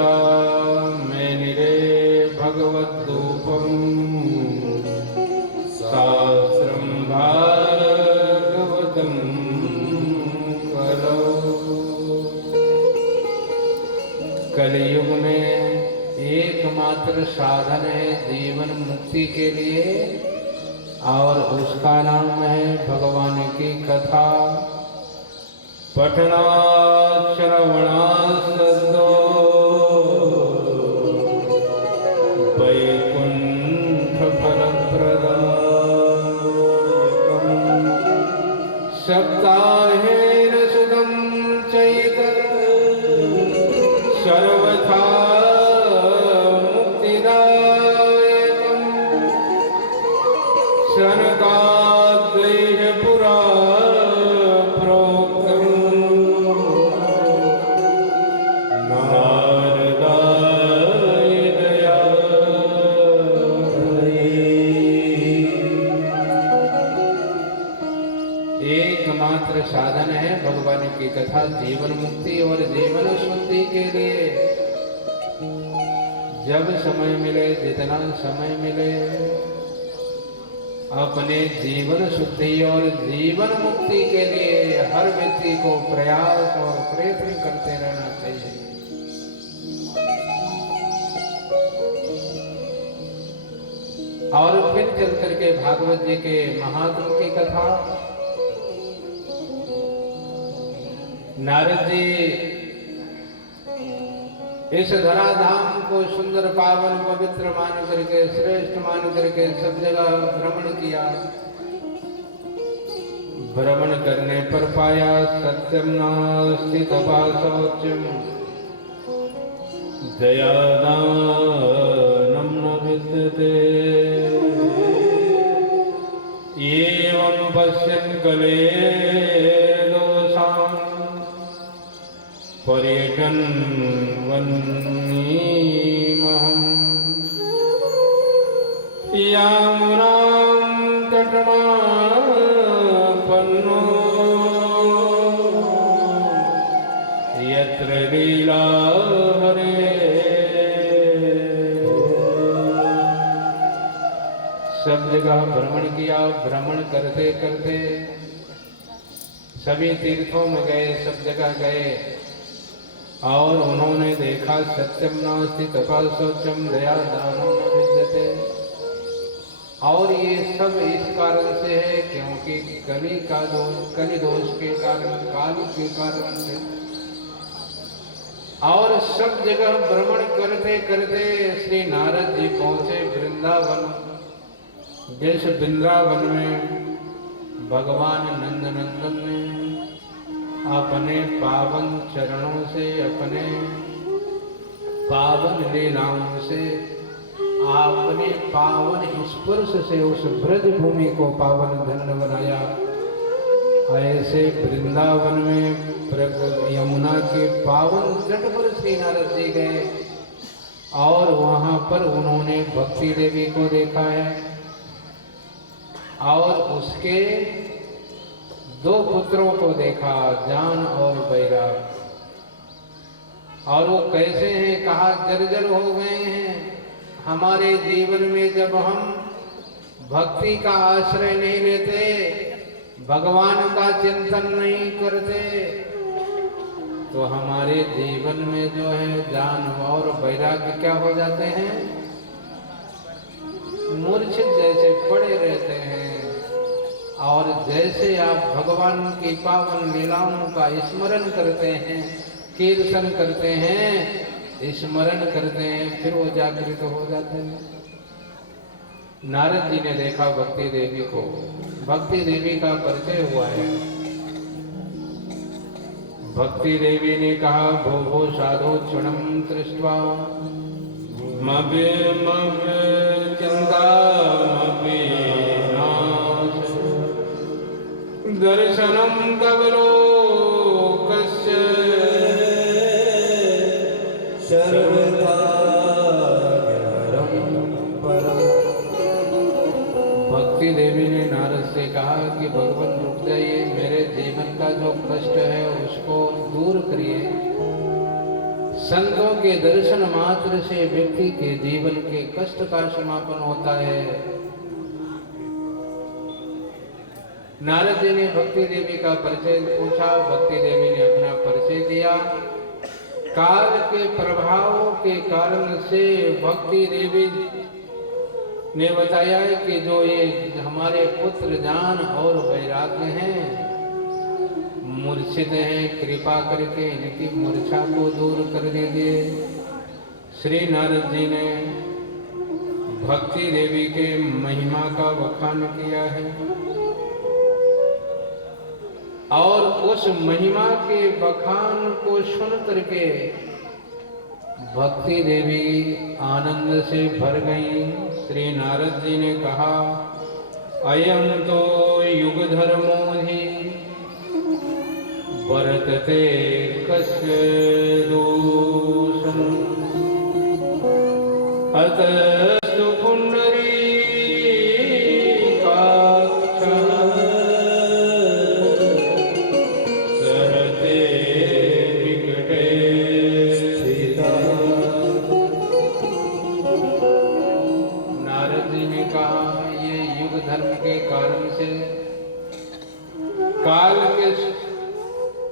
मैं निरे भगवद्रूपम शास्त्रम भागवतम करो। कलयुग में एकमात्र साधन है जीवन मुक्ति के लिए और उसका नाम है भगवान की कथा। पठना श्रवणा सदो वैकुंठ फलप्रदायकम् सप्ताहेन सुदं चैत सर्वथा मुक्तिदायकम् शनकाद्वैः पुराणम् है भगवान की कथा जीवन मुक्ति और जीवन शुद्धि के लिए जब समय मिले, जितना समय मिले, अपने जीवन शुद्धि और जीवन मुक्ति के लिए हर व्यक्ति को प्रयास और प्रयत्न करते रहना चाहिए। और फिर चल करके भागवत जी के महात्म की कथा। नारद जी इस धराधाम को सुंदर पावन पवित्र मान करके, श्रेष्ठ मान करके सब जगह भ्रमण किया। भ्रमण करने पर पाया सत्यम नास्ति तपा शौचम दयादानम न विद्यते। एवं पश्यन् कले दोषान् पर्यटन् वन्नीमहम्। यामुनां तटमापन्नो यत्र लीला सब जगह भ्रमण किया। भ्रमण करते करते सभी तीर्थों में गए, सब जगह गए और उन्होंने देखा सत्यम नास्ति तपा शौचम दया दानम न विद्यते। और ये सब इस कारण से है क्योंकि कली दोष के कारण, काल के कारण से। और सब जगह भ्रमण करते करते श्री नारद जी पहुंचे वृंदावन। जिस वृंदावन में भगवान नंदनंदन ने अपने पावन चरणों से, अपने पावन लीलाओं से, अपने पावन स्पर्श से उस ब्रज भूमि को पावन धन्य बनाया। ऐसे वृंदावन में यमुना के पावन तट पर श्री नारद जी गए और वहां पर उन्होंने भक्ति देवी को देखा है और उसके दो पुत्रों को देखा, जान और बैराग। और वो कैसे हैं, कहा जर्जर हो गए हैं। हमारे जीवन में जब हम भक्ति का आश्रय नहीं लेते, भगवान का चिंतन नहीं करते, तो हमारे जीवन में जो है जान और वैराग्य क्या हो जाते हैं, मूर्छित जैसे पड़े रहते हैं। और जैसे आप भगवान की पावन लीलाओं का स्मरण करते हैं, कीर्तन करते हैं, स्मरण करते हैं, फिर वो जागृत हो जाते हैं। नारद जी ने देखा भक्ति देवी को, भक्ति देवी का परिचय हुआ है। भक्ति देवी ने कहा भो भो साधु क्षणम दृष्ट्वा मबे मबे चिंता मबे नाश दर्शनम तव लोकस्य सर्वथा परम। भक्ति देवी ने नारद से कहा कि भगवान रुक जाइए, मेरे जीवन का जो कष्ट है उसको दूर करिए। संतों के दर्शन मात्र से व्यक्ति के जीवन के कष्ट का समापन होता है। नारद जी ने भक्ति देवी का परिचय पूछा, भक्ति देवी ने अपना परिचय दिया। काल के प्रभाव के कारण से भक्ति देवी ने बताया कि जो ये हमारे पुत्र जान और वैराग्य हैं, मूर्छित हैं, कृपा करके इनकी मूर्छा को दूर कर दीजिए। श्री नारद जी ने भक्ति देवी के महिमा का बखान किया है और उस महिमा के बखान को सुन करके भक्ति देवी आनंद से भर गई। श्री नारद जी ने कहा अयम तो युग धर्मो ही वर्तते कस्य दोषम् अतस्तु पुंडरीकाक्षः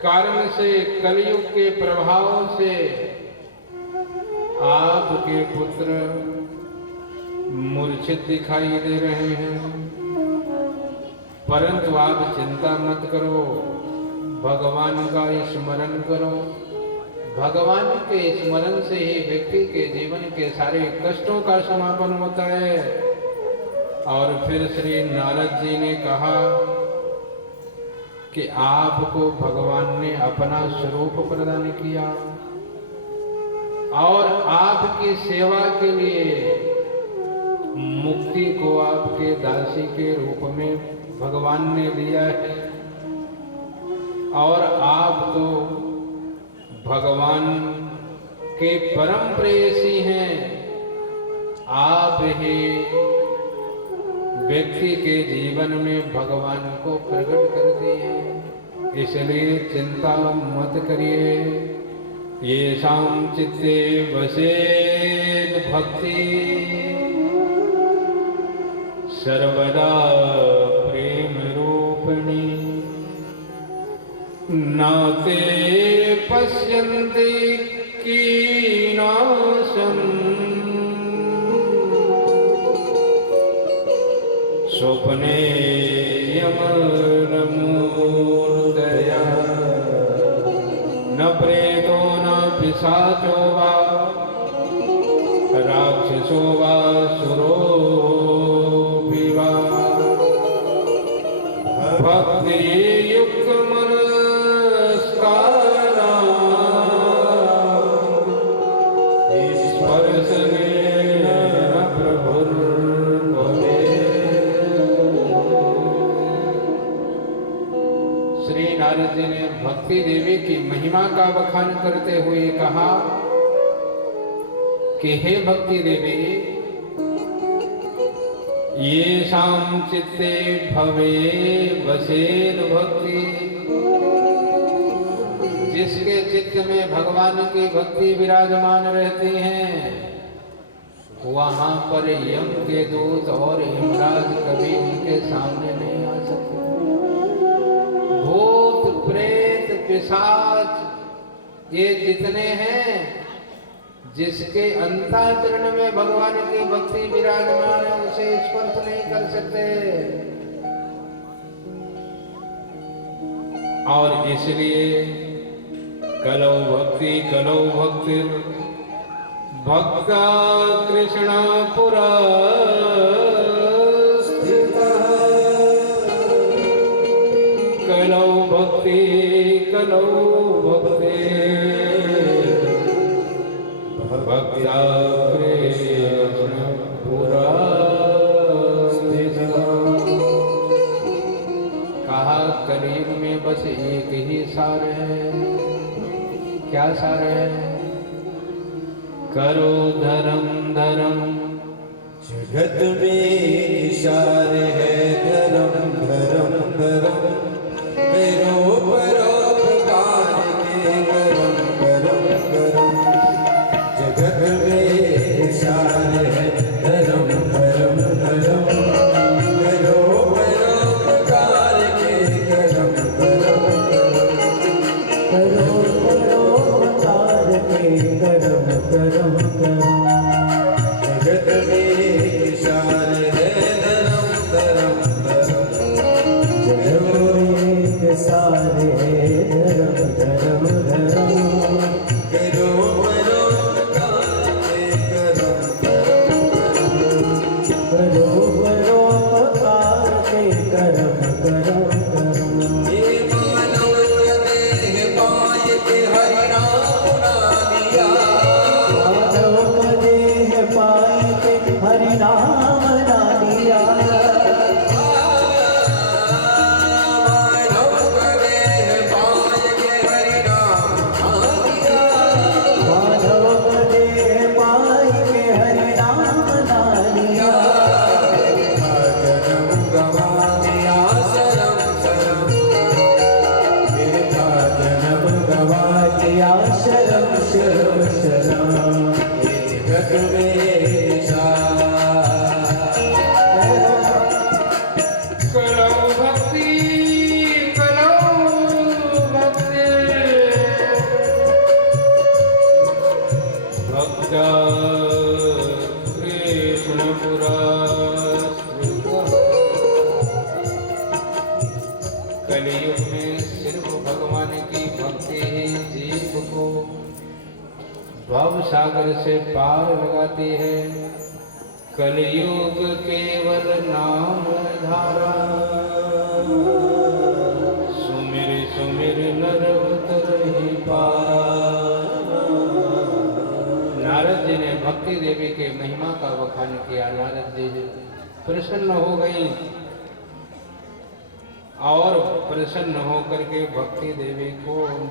कारण से, कलयुग के प्रभाव से आपके पुत्र मूर्छित दिखाई दे रहे हैं, परंतु आप चिंता मत करो, भगवान का स्मरण करो। भगवान के स्मरण से ही व्यक्ति के जीवन के सारे कष्टों का समापन होता है। और फिर श्री नारद जी ने कहा कि आपको भगवान ने अपना स्वरूप प्रदान किया और आपकी सेवा के लिए मुक्ति को आपके दासी के रूप में भगवान ने दिया है। और आप तो भगवान के परम प्रेयसी हैं। आप ही व्यक्ति के जीवन में भगवान को प्रकट करते हैं, इसलिए चिंता मत करिए। ये शाम चित्ते वसेत भक्ति सर्वदा प्रेम रूपिणी, नाते पश्यन्ति कीनाशम् स्वप्ने यमनमूर्तया, न प्रेतो न पिशाचो वा राक्षसो वा सुरोऽपि वा, भक्तियुक्त नारद जी ने भक्ति देवी की महिमा का बखान करते हुए कहा कि हे भक्ति देवी, ये शाम चित्ते भवे वसेत भक्ति, जिसके चित्त में भगवान की भक्ति विराजमान रहती हैं, वहां पर यम के दूत और यमराज कभी उनके सामने नहीं आ सकते। भूत प्रेत पिशाच ये जितने हैं, जिसके अंतःकरण में भगवान की भक्ति विराजमान है, उसे स्पर्श नहीं कर सकते। और इसलिए कलौ भक्ति भक्ता कृष्ण पुरा कलौ भक्ति भक्त्या कृष्ण पुरा। कहा कलयुग में बस एक ही सार है। क्या सार है? करो धर्म जगत में सार है, धर्म करो परोपकार के, करो जगत में सार है, धर्म करो परोपकार के, परोपकार के, करो जगत में सार है, धर्म जगत सार है, धर्म करो परोपकार के, परोपकार के, करो ये मानव देह पाय के हरि नाम ना लिया, मानव भव सागर से पार लगाती है। कलयुग केवल नाम धारा, सुमिर सुमिर नर उतरहि पार। नारद जी ने भक्ति देवी के महिमा का बखान किया। नारद जी प्रसन्न हो गई और प्रसन्न होकर के भक्ति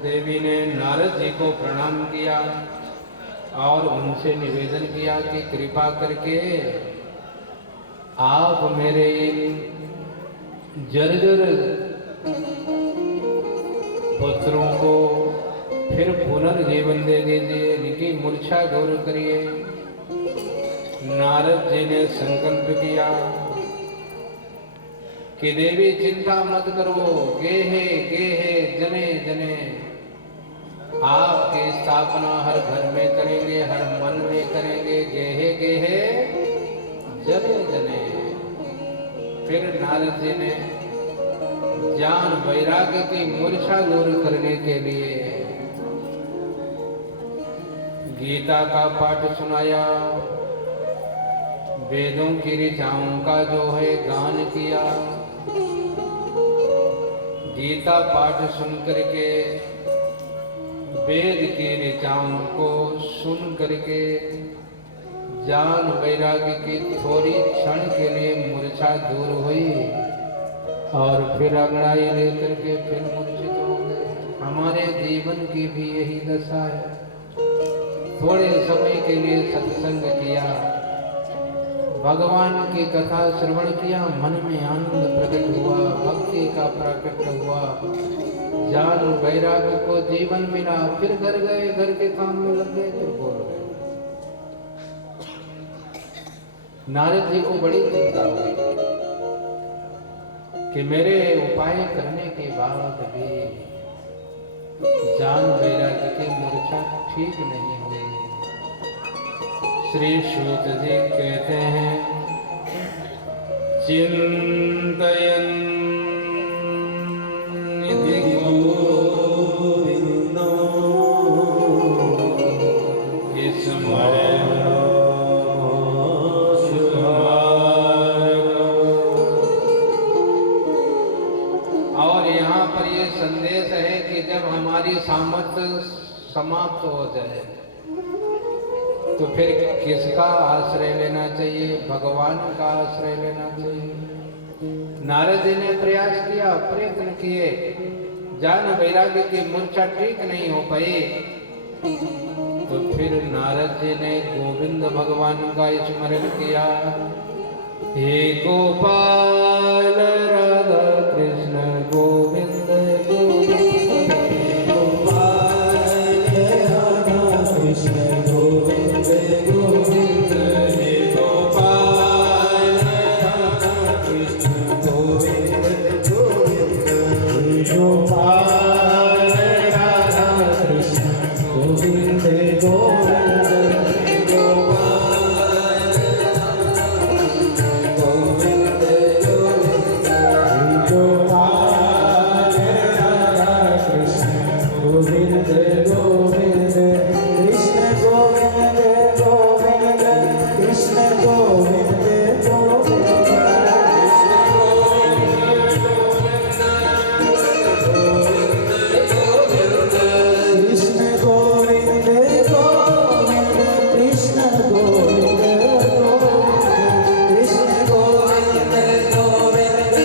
देवी ने नारद जी को प्रणाम किया और उनसे निवेदन किया कि कृपा करके आप मेरे जर्जर पुत्रों को फिर पुनर्जीवन दे दीजिए, इनकी मूर्छा दूर करिए। नारद जी ने संकल्प किया कि देवी चिंता मत करो, गेहे गेहे जने जने आपकी स्थापना हर घर में करेंगे, हर मन में करेंगे। गेहे गेहे जने जने। फिर नारद जी ने ज्ञान वैराग्य की मूर्छा दूर करने के लिए गीता का पाठ सुनाया, वेदों की ऋचाओं का जो है गान किया। गीता पाठ सुन करके, वेद की ऋचाओं को सुन करके ज्ञान वैराग्य की थोड़ी क्षण के लिए मूर्छा दूर हुई और फिर अंगड़ाई लेकर के फिर मूर्छित हो गए। हमारे जीवन की भी यही दशा है। थोड़े समय के लिए सत्संग किया, भगवान की कथा श्रवण किया, मन में आनंद प्रकट हुआ, भक्ति का प्रकट हुआ, ज्ञान वैराग्य को जीवन मिला। फिर घर गए, घर के काम में लग गए, फिर बोल गए। नारद जी को बड़ी चिंता हुई कि मेरे उपाय करने के बाद भी ज्ञान वैराग्य की मूर्छा ठीक नहीं हुई। श्री सूत जी कहते हैं, चिंतयन् निधि गोविंदो स्मरन् और यहाँ पर ये संदेश है कि जब हमारी सामर्थ्य समाप्त हो जाए तो फिर किसका आश्रय लेना चाहिए? भगवान का आश्रय लेना चाहिए। नारद जी ने प्रयास किया, प्रयत्न किए, ज्ञान वैराग्य की मूर्छा ठीक नहीं हो पाई। तो फिर नारद जी ने गोविंद भगवान का स्मरण किया। हे गोपाल राधा कृष्ण गोविंद गोविंद, गोपाल राधा कृष्ण गोविंद गोविंद, हे गोपाल राधा कृष्ण गोविंद गोविंद, हे गोपाल राधा कृष्ण गोविंद गोविंद, हे गोपाल गोविंद गोविंद, हे गोपाल राधा कृष्ण गोविंद गोविंद, कृष्ण गोविंद गोविंद, कृष्ण गोविंद गोविंद, कृष्ण गोविंद गोविंद, कृष्ण गोविंद गोविंद, कृष्ण गोविंद गोविंद,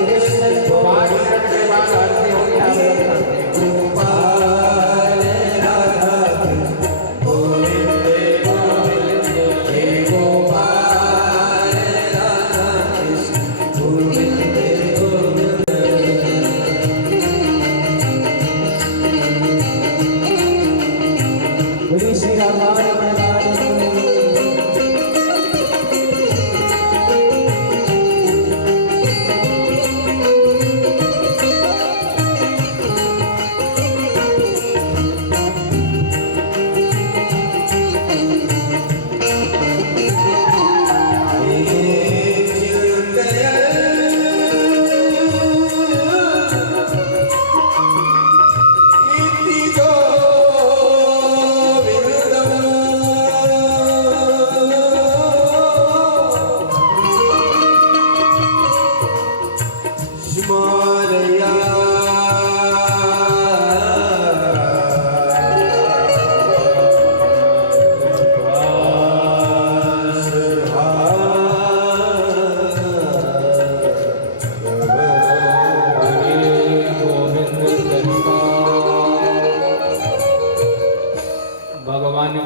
कृष्ण गोविंद गोपाल राधा गोविंद गोविंद, हे गोपाल राधा कृष्ण गोविंद गोविंद। बोलिए श्री रामायण मैदान की। गोविंद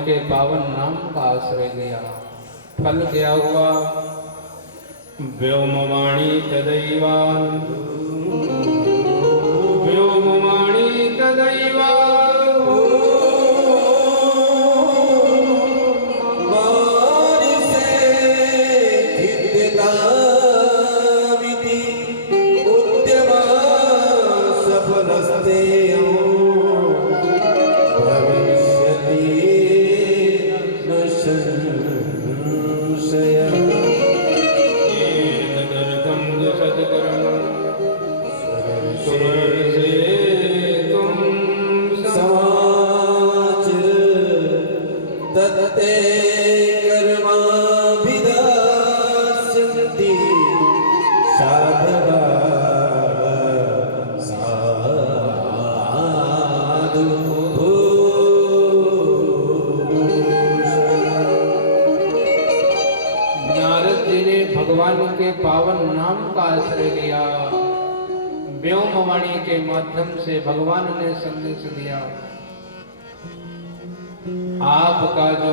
के पावन नाम का आश्रय लिया। फल क्या हुआ? व्योमवाणी तदैवान, व्योमवाणी तदैवान, भगवान के पावन नाम का आश्रय लिया। व्योमवाणी के माध्यम से भगवान ने संदेश दिया, आपका जो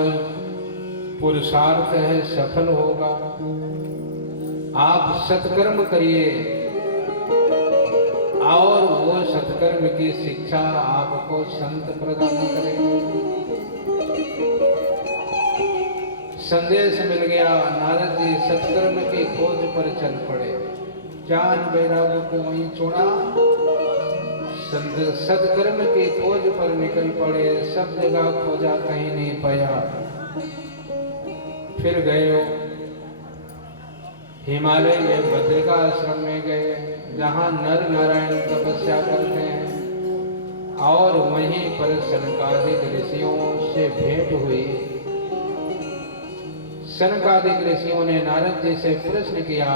पुरुषार्थ है सफल होगा। आप सत्कर्म करिए और वो सत्कर्म की शिक्षा आपको संत प्रदान करेंगे। संदेश मिल गया। नारद जी सत्कर्म की खोज पर चल पड़े। ज्ञान वैराग्य को वहीं छोड़ा, सत्कर्म की खोज पर निकल पड़े। सब जगह खोजा, कहीं नहीं पाया। फिर गए हिमालय में बद्रिका आश्रम में गए, जहाँ नर नारायण तपस्या करते हैं, और वहीं पर सनकादिक ऋषियों से भेंट हुई। सनकादिक ऋषियों ने नारद जी से प्रश्न किया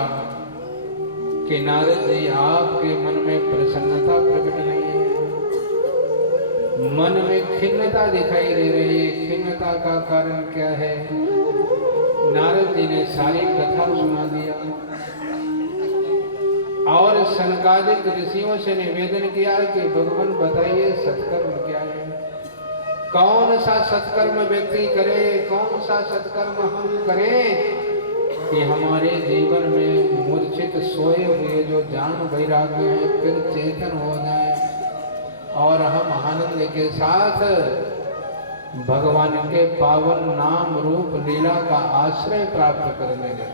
कि नारद जी, आपके मन में प्रसन्नता प्रकट नहीं है, मन में खिन्नता दिखाई दे रही है। खिन्नता का कारण क्या है? नारद जी ने सारी कथा सुना दिया और सनकादिक ऋषियों से निवेदन किया कि भगवान बताइए सत्कर्म क्या है, कौन सा सत्कर्म व्यक्ति करे, कौन सा सत्कर्म हम करें कि हमारे जीवन में मूर्छित सोए हुए जो ज्ञान वैराग्य हैं फिर चेतन हो जाए और हम आनंद के साथ भगवान के पावन नाम रूप लीला का आश्रय प्राप्त करने लगे।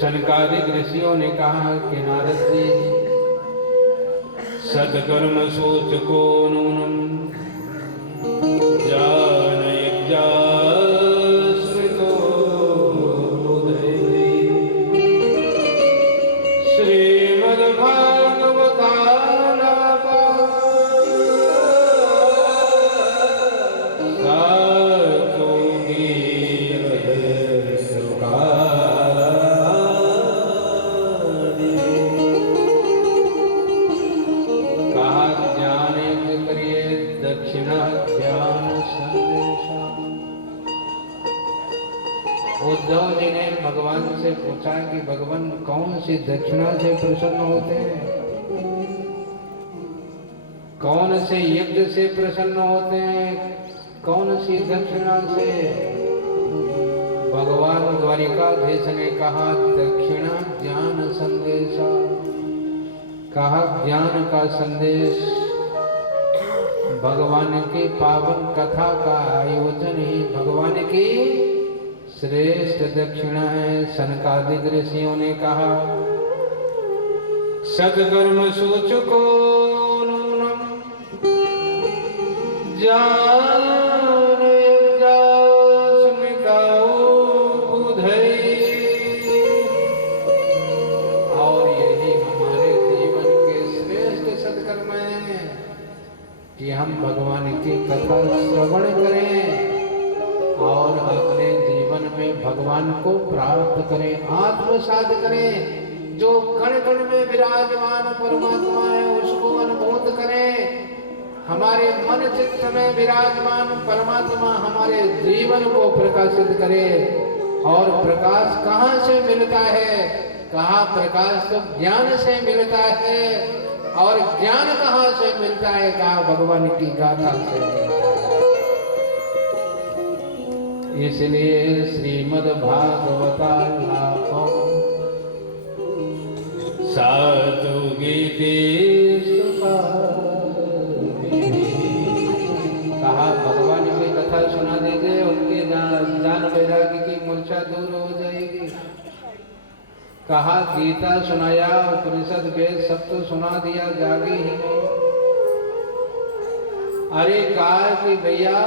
सनकादिक ऋषियों ने कहा कि नारद जी, सत्कर्म सोच को नूनम ज्ञान यज्ञास्मृतो बुद्धि श्रीमद्भागवतालापा सातो गीत सुखादि। कहा ज्ञान यज्ञ करिए, दक्षिणा ज्ञान संदेशा। उद्धव जी ने भगवान से पूछा कि भगवान कौन सी दक्षिणा से प्रसन्न होते हैं, कौन से यज्ञ से प्रसन्न होते हैं, कौन सी दक्षिणा से? भगवान द्वारिकाधीश ने कहा दक्षिणा ज्ञान संदेशा। कहा ज्ञान का संदेश, भगवान की पावन कथा का आयोजन ही भगवान की श्रेष्ठ दक्षिणा है। सनकादिक ऋषियों ने कहा सत्कर्म सूचको नूनम ज्ञान यज्ञास्मृतो बुद्धि। और यही हमारे जीवन के श्रेष्ठ सत्कर्म है कि हम भगवान की कथा श्रवण करें और अपने जीवन में भगवान को प्राप्त करें, आत्मसात करें। जो कण कण में विराजमान परमात्मा है उसको अनुभूत करें। हमारे मन चित्त में विराजमान परमात्मा हमारे जीवन को प्रकाशित करे। और प्रकाश कहाँ से मिलता है? कहा प्रकाश तो ज्ञान से मिलता है। और ज्ञान कहाँ से मिलता है? कहा भगवान की गाथा से मिलता है। इसलिए श्रीमद् भागवतालापो साधु कहा भगवान की कथा सुना दीजिए, उनकी जान वैराग्य की मूर्छा दूर हो जाएगी। कहा गीता सुनाया, उपनिषद वेद सब तो सुना दिया, जागी ही नहीं। अरे कहा कि भैया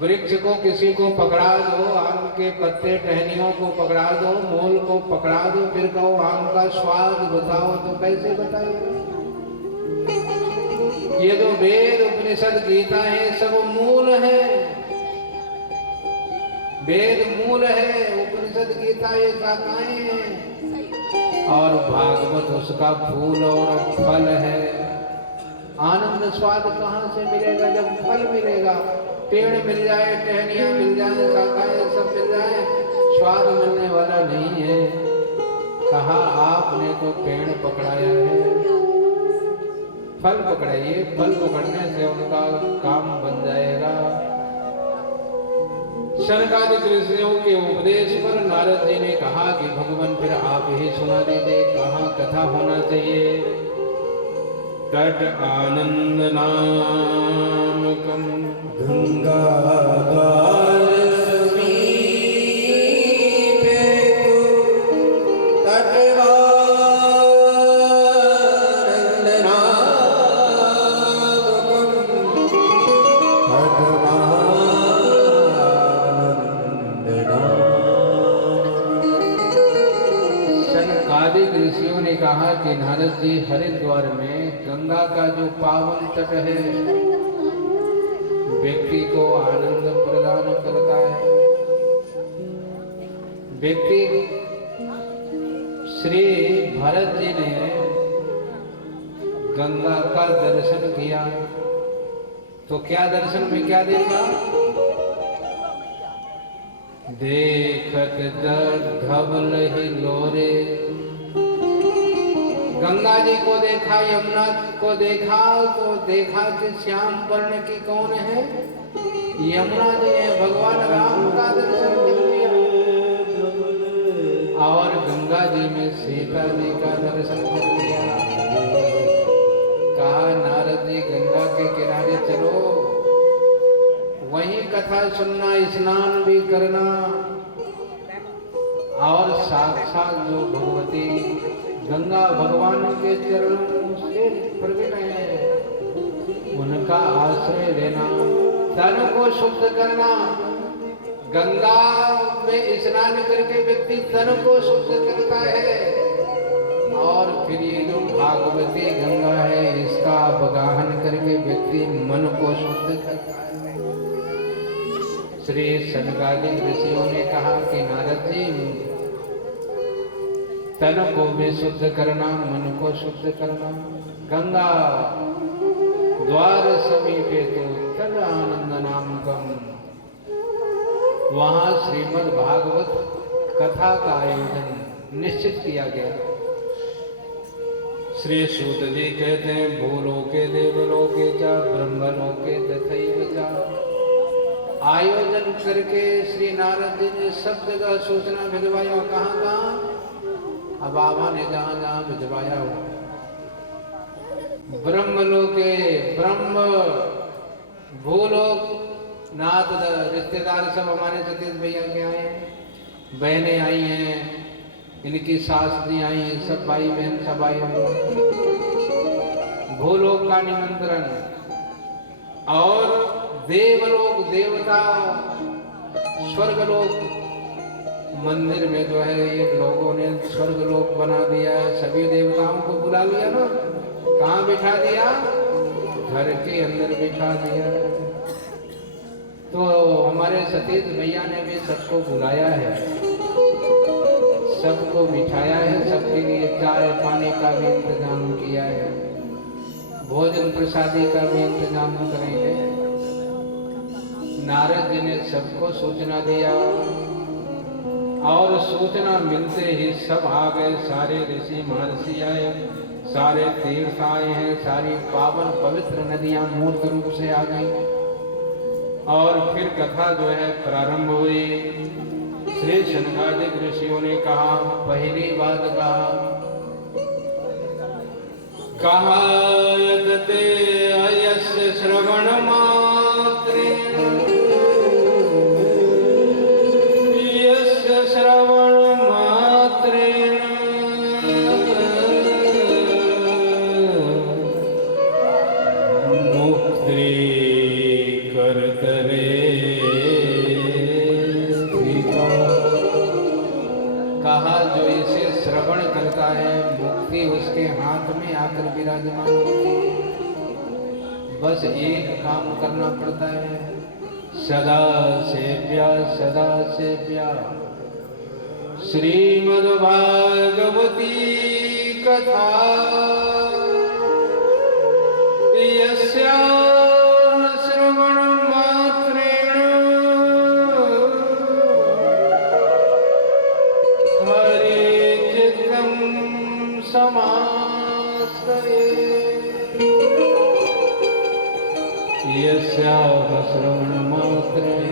वृक्ष को किसी को पकड़ा दो, आम के पत्ते टहनियों को पकड़ा दो, मूल को पकड़ा दो, फिर कहो आम का स्वाद बताओ, तो कैसे बताइए? ये जो वेद उपनिषद गीता है सब मूल है, वेद मूल है, उपनिषद गीता ये शाखाएं हैं, और भागवत उसका फूल और फल है। आनंद स्वाद कहाँ से मिलेगा? जब फल मिलेगा। पेड़ मिल जाए, टहनियां मिल जाए, शाखाएं सब मिल जाए, स्वाद मिलने वाला नहीं है। कहा आपने तो पेड़ पकड़ाया है, फल पकड़ाइए, फल पकड़ने से उनका काम बन जाएगा। शनकादिक ऋषियों के उपदेश पर नारद जी ने कहा कि भगवान फिर आप ही सुना दीजिए, कहाँ कथा होना चाहिए। तट आनंद नामकम गंगा द्वार समीपे तटवानंद नामकम पद्मानंद शनकादिक ऋषियों ने कहा कि नारद जी हरिद्वार में गंगा का जो पावन तट है व्यक्ति को आनंद प्रदान करता है। व्यक्ति श्री भरत जी ने गंगा का दर्शन किया तो क्या दर्शन में क्या देखा? देखत धवल ही लोरे, गंगा जी को देखा, यमुना को देखा तो देखा कि श्याम वर्ण की कौन है? यमुना जी है। भगवान राम का दर्शन कर लिया, और गंगा जी में सीता जी का दर्शन कर लिया। कहा नारद जी गंगा के किनारे चलो, वहीं कथा सुनना, स्नान भी करना, और साक्षात जो भगवती गंगा भगवान के चरणों से प्रकट है, उनका आश्रय लेना, तन को शुद्ध करना। गंगा में स्नान करके व्यक्ति तन को शुद्ध करता है, और फिर ये जो भागवती गंगा है इसका अवगाहन करके व्यक्ति मन को शुद्ध करता है। श्री शनकादिक ऋषियों ने कहा कि नारद जी तन को भी शुद्ध करना, मन को शुद्ध करना। गंगा द्वार समीपे तो तद आनंद नामकम, वहां श्रीमद् भागवत कथा का आयोजन निश्चित किया गया। श्री सूत जी कहते हैं भूलोके देवलोके च ब्रह्मलोके तथैव च। आयोजन करके श्री नारद जी ने सब जगह सूचना भिजवाया। कहाँ कहाँ? अब बाबा ने जहाँ जहाँ भिजवाया हो, ब्रह्मलोके, ब्रह्म भूलोक, नाथ रिश्तेदार सब हमारे सतीश भैया के आए हैं, बहनें आई हैं, इनकी सास जी आई हैं, सब भाई बहन सब आए हैं। भूलोक का निमंत्रण, और देवलोक, देवता, स्वर्गलोक, मंदिर में जो है ये लोगों ने स्वर्गलोक बना दिया है, सभी देवताओं को बुला लिया ना। कहाँ बिठा दिया? घर के अंदर बिठा दिया। तो हमारे सतीश भैया ने भी सबको बुलाया है, सबको बिठाया है, सबके लिए चाय पानी का भी इंतजाम किया है, भोजन प्रसादी का भी इंतजाम करेंगे। नारद जी ने सबको सूचना दिया, और सूचना मिलते ही सब आ गए, सारे ऋषि महर्षि आए, सारे तीर्थ आए हैं, सारी पावन पवित्र नदियां मूर्त रूप से आ गई। और फिर कथा जो है प्रारंभ हुई। श्री शनकादिक ऋषियों ने कहा, पहली बात कहा यदते अयस्य श्रवण मात्रेण, यस्य श्रवण मात्रेण मुक्ति करतरे। कहा जो इसे श्रवण करता है, मुक्ति उसके हाथ में आकर विराजमान होती है। बस एक काम करना पड़ता है, सदा सेव्या श्रीमद्भागवती कथा यस्याः श्रवण मात्रेण हरे चित्तं समाश्रये। यस्याः श्रवण मात्रेण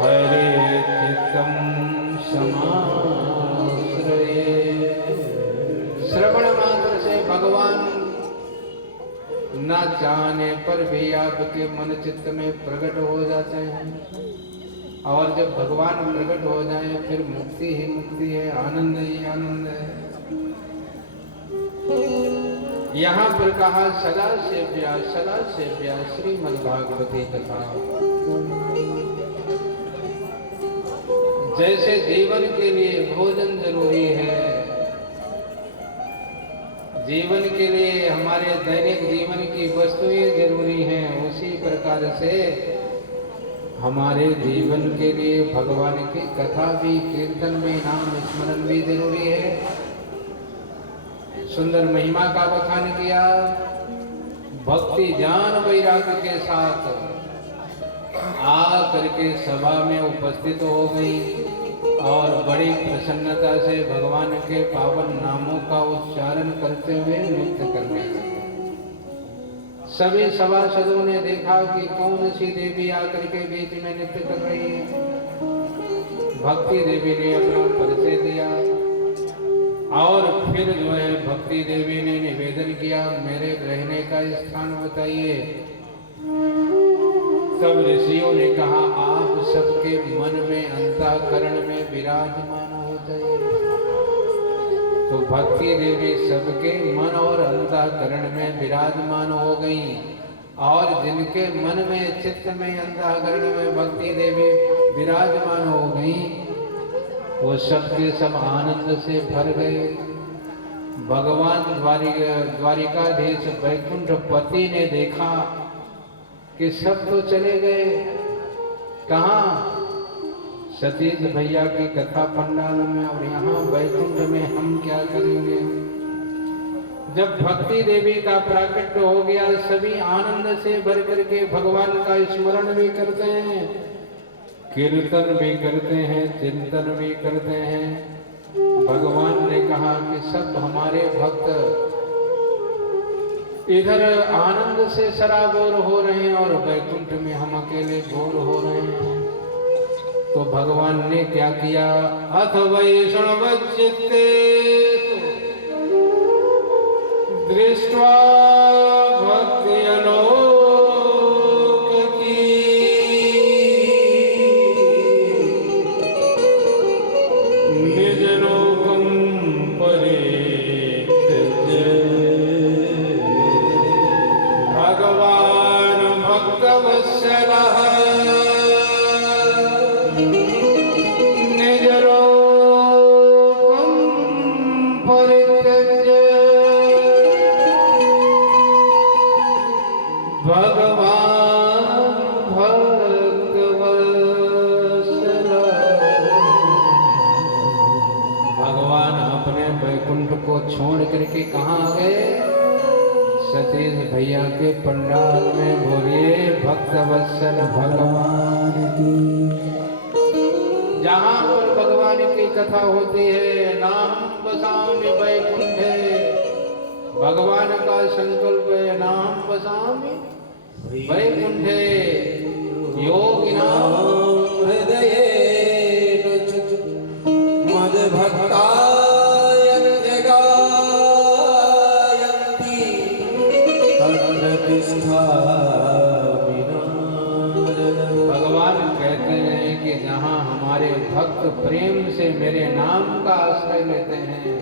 हरे चित्तं समाश्रये। श्रवण मात्र से भगवान न चाहने पर भी आपके मन चित्त में प्रकट हो जाते हैं। और जब भगवान प्रकट हो जाए फिर मुक्ति ही मुक्ति है, आनंद ही आनंद है। यहाँ पर कहा सदा सेव्या श्रीमद्भागवती कथा। जैसे जीवन के लिए भोजन जरूरी है, जीवन के लिए हमारे दैनिक जीवन की वस्तुएं जरूरी हैं, उसी प्रकार से हमारे जीवन के लिए भगवान की कथा भी, कीर्तन में नाम स्मरण भी जरूरी है। सुंदर महिमा का बखान किया, भक्ति ज्ञान वैराग्य के साथ आ करके सभा में उपस्थित हो गई और बड़ी प्रसन्नता से भगवान के पावन नामों का उच्चारण करते हुए नृत्य करने लगे। सभी सभासदों ने देखा कि कौन सी देवी आकर के बीच में नृत्य कर रही है। भक्ति देवी ने अपना परिचय दिया और फिर जो है भक्ति देवी ने निवेदन किया, मेरे रहने का स्थान बताइए। तब ऋषियों ने कहा, आप सबके मन में अंतःकरण में विराजमान हो जाइए। तो भक्ति देवी सबके मन और अंतःकरण में विराजमान हो गई और जिनके मन में, चित्त में, अंतःकरण में भक्ति देवी विराजमान हो गई, वो सबके सब आनंद से भर गए। भगवान द्वारिकाधीश वैकुंठ पति ने देखा कि सब तो चले गए, कहाँ? सतीश भैया की कथा पंडाल में, और यहाँ वैकुंठ में हम क्या करेंगे? जब भक्ति देवी का प्राकट्य हो गया, सभी आनंद से भर करके भगवान का स्मरण भी करते हैं, कीर्तन भी करते हैं, चिंतन भी करते हैं। भगवान ने कहा कि सब हमारे भक्त इधर आनंद से सराबोर हो रहे हैं और वैकुंठ में हम अकेले बोर हो रहे हैं। तो भगवान ने क्या किया? अथ वैष्णवचित्ते दृष्ट्वा भक्ति अलोक की निज लोकम परित्यज्य भगवान भक्तवत्सलः निज लोकम परित्यज्य भगवान भक्तवत्सलः। भगवान अपने वैकुंठ को छोड़ करके कहाँ आ गए? सतीश भैया के पंडाल में। बोलिए भक्तवत्सल भगवान की। जहाँ पर भगवान की कथा होती है, नाम बसामि वैकुंठे। भगवान का संकल्प है नाम बसामि वैकुंठे। योगिनाम हृदये मद्भक्तायन्य गायन्ति तत्र तिष्ठामि नारद। भगवान कहते हैं कि जहाँ हमारे भक्त प्रेम से मेरे नाम का आश्रय लेते हैं,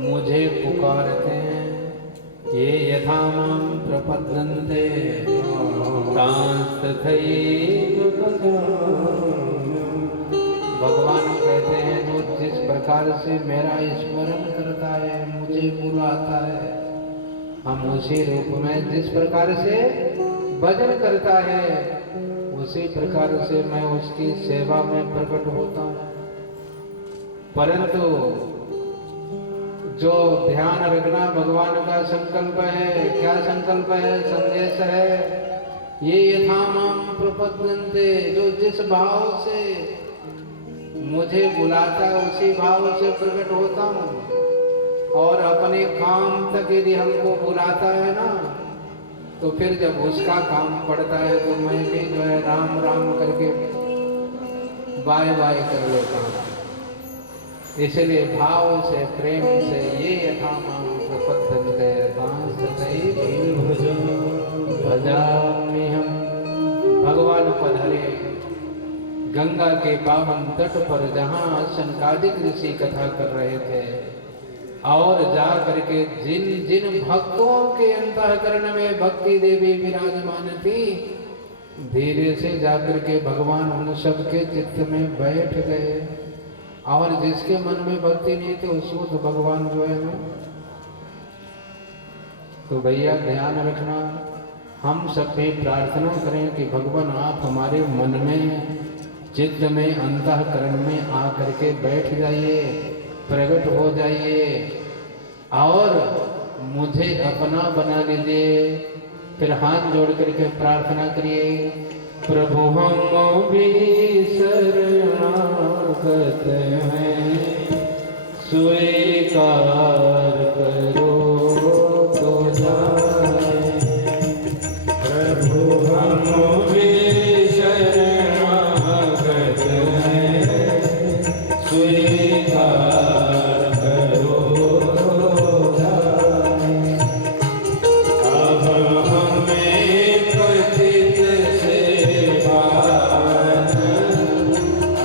मुझे पुकारते हैं, ये यथा मां प्रपद्यन्ते तांस्तथैव भजाम्यहम्। भगवान कहते हैं जो जिस प्रकार से मेरा स्मरण करता है, मुझे बुलाता है, हम उसी रूप में जिस प्रकार से भजन करता है, उसी प्रकार से मैं उसकी सेवा में प्रकट होता हूँ। परंतु जो ध्यान रखना भगवान का संकल्प है, क्या संकल्प है, संदेश है, ये यथा मां प्रपद्यन्ते, जो जिस भाव से मुझे बुलाता है उसी भाव से प्रकट होता हूँ। और अपने काम तक यदि हमको बुलाता है ना, तो फिर जब उसका काम पड़ता है तो मैं भी जो है राम राम करके बाय बाय कर लेता हूँ। इसलिए भाव से प्रेम से ये यथा मां प्रपद्यन्ते तांस्तथैव भजाम्यहम्। भगवान पधारे गंगा के पावन तट पर, जहाँ सनकादिक ऋषि कथा कर रहे थे, और जा करके जिन जिन भक्तों के अंतःकरण में भक्ति देवी विराजमान थी, धीरे से जाकर के भगवान उन सबके चित्त में बैठ गए। और जिसके मन में भक्ति नहीं थी उसको तो भगवान जो है ना, तो भैया ध्यान रखना, हम सब भी प्रार्थना करें कि भगवान आप हमारे मन में, चित्त में, अंतःकरण में आकर के बैठ जाइए, प्रकट हो जाइए और मुझे अपना बना लीजिए। फिर हाथ जोड़ करके प्रार्थना करिए, प्रभु हम भी शरणागत हैं, स्वीकार करो तो जाने। प्रभु हम भी शरणागत हैं, स्वीकार करो तो जाने। अब हमें पतित से पावन,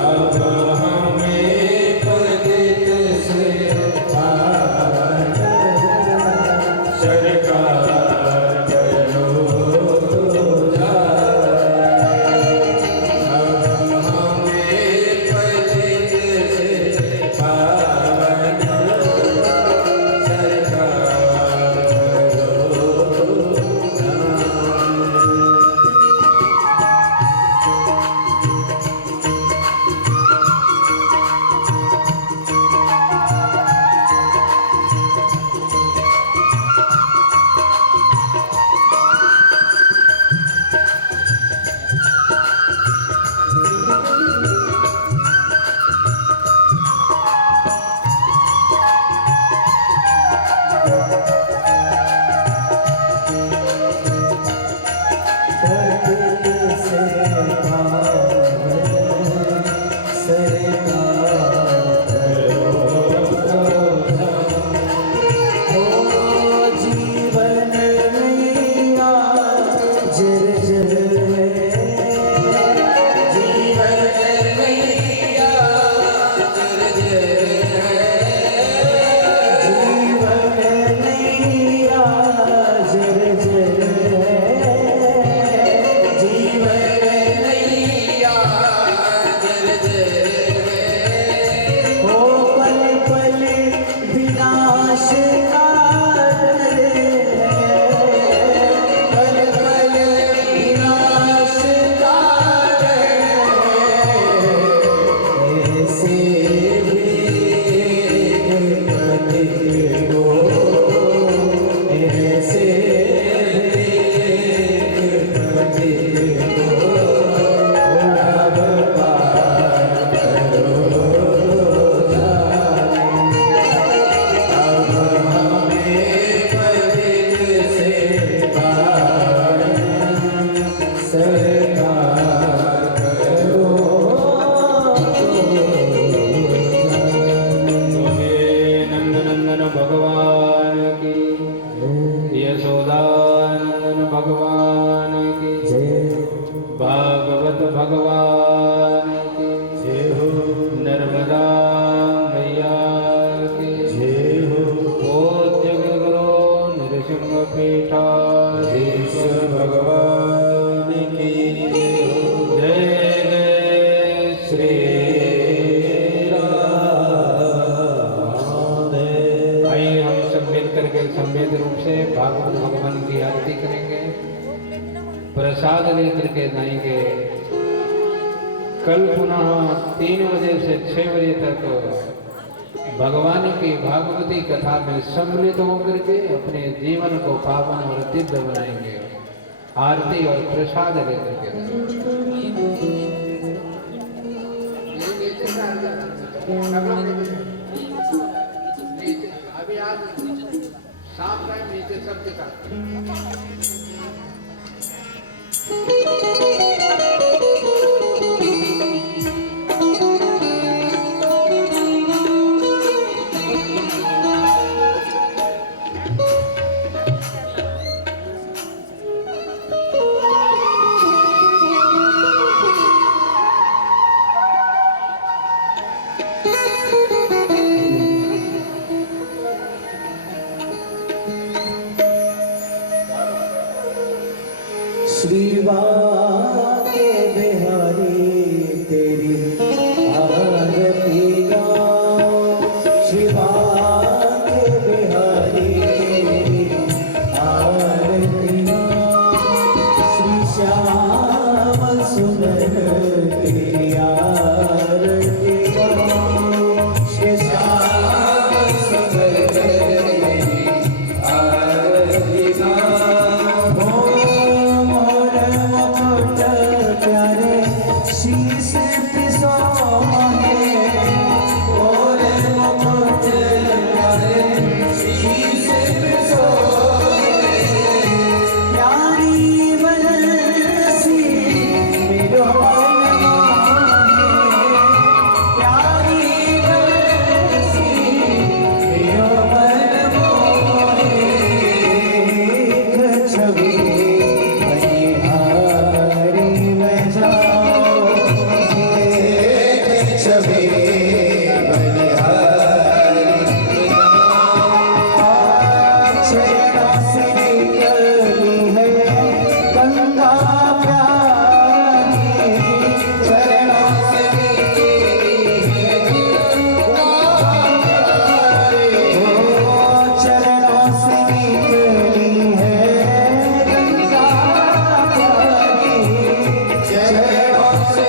अब हमें पतित से पावन मिलकर के संवेद रूप से भागवत भगवान की आरती करेंगे, प्रसाद लेकर के जाएंगे। कल पुनः 3 बजे से 6 बजे तक भगवान की भागवती कथा में सम्मिलित होकर के अपने जीवन को पावन और दिव्य बनाएंगे। आरती और प्रसाद लेकर के अभी आज साफ है नीचे सबके साथ। श्रीवाके बिहारी तेरी आरती गाओ, श्रीवाके बिहारी तेरी आरती गाओ, श्री श्याम सुंदर तेरी आरती गाओ, श्री श्याम सुंदर तेरी आरती गाओ। शीश पिसो मांगे और मुकुट प्यारे, शीश पिसो प्यारी बंसी मेरो मन मोहे, प्यारी बंसी मेरो मन मोहे। एक छवि बलिहारी में जाओ, छवि बलिहारी चरणों से निकली है गंगा प्यारी, चरणों से निकली है गंगा प्यारी, चरणों से निकली है गंगा प्यारी, चरणों से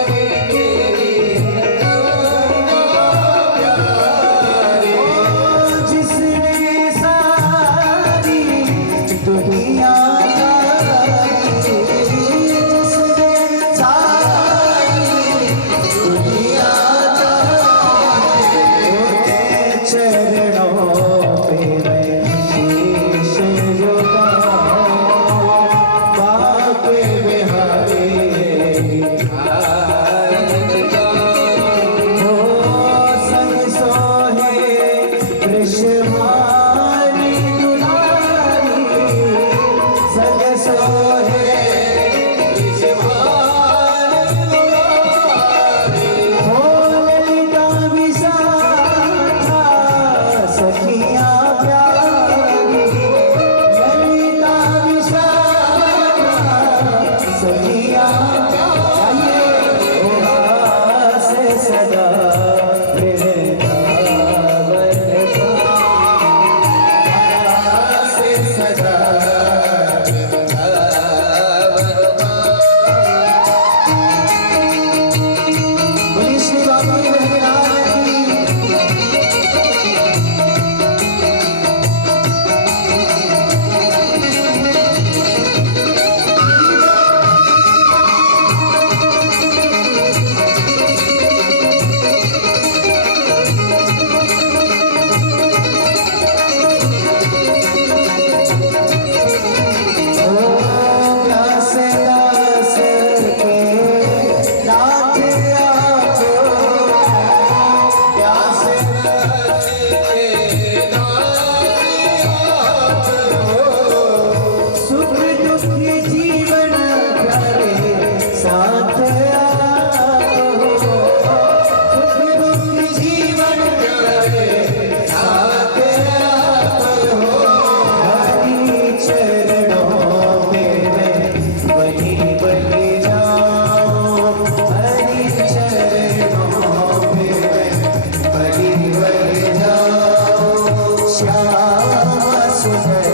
सुंदर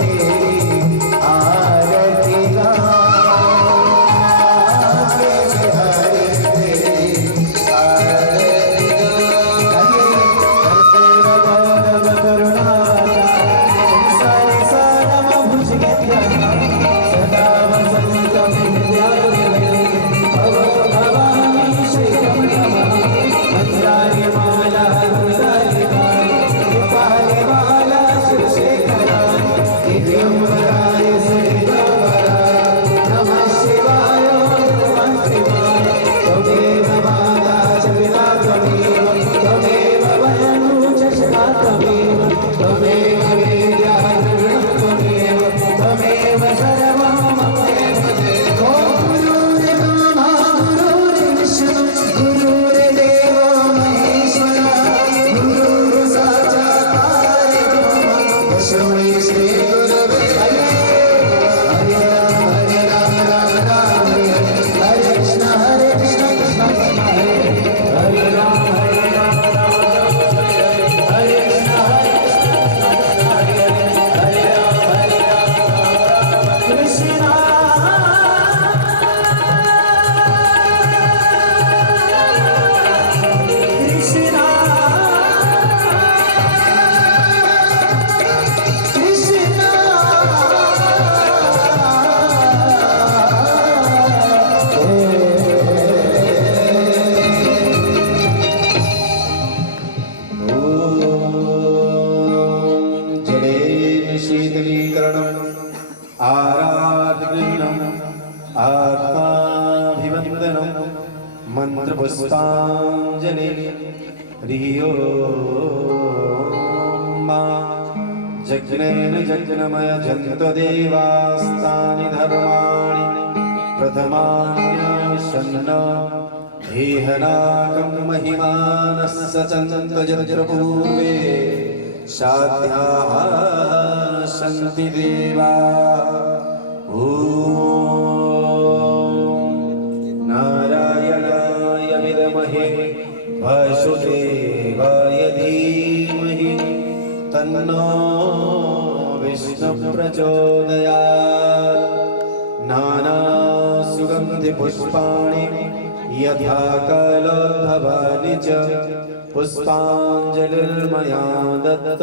तेरी आरती गावे हरि तेरी आरती गावे करुणावतार सारे सारम भुजगेन्द्र सदा वसंतम विद्यादेवी भवानी श्रीरम मंत्रालय माला गुरुसारिका कृपालय माला शिवशेखरा दिव्यंबराय श्रीरामराय नमः शिवाय नमः शिवाय त्वमेव माता च पिता त्वमेव त्वमेव वयं च शिवा त्वमेव त्वमेव विद्या त्वमेव त्वमेव सर्वं मम देव गुरुर्ब्रह्मा गुरुर्विष्णु गुरुर्देवो महेश्वरा गुरुर्साक्षात् परब्रह्म तस्मै श्री गुरवे हरे राम राम राम हरे कृष्ण कृष्ण कृष्ण हरे हरे राम राम राम हरे कृष्ण हरे कृष्ण शीतलीकरणम् आराधनम् आत्माभिवन्दनं मन्त्रपुष्पाञ्जलि ह्रियो मा जज्ञेन जज्ञमय जन्तदेवास्तानि धर्माणि प्रथमान्यशन्न हेहनाकं महिमानः सचन्तजत्रपूर्वे साध्याः सन्ति देवा ॐ नारायणाय विद्महे वासुदेवाय धीमहि तन्नो विष्णुः प्रचोदयात् नानासुगन्धिपुष्पाणि यथा कलोद्भवानि च पुष्पाञ्जलिर्मया दत्त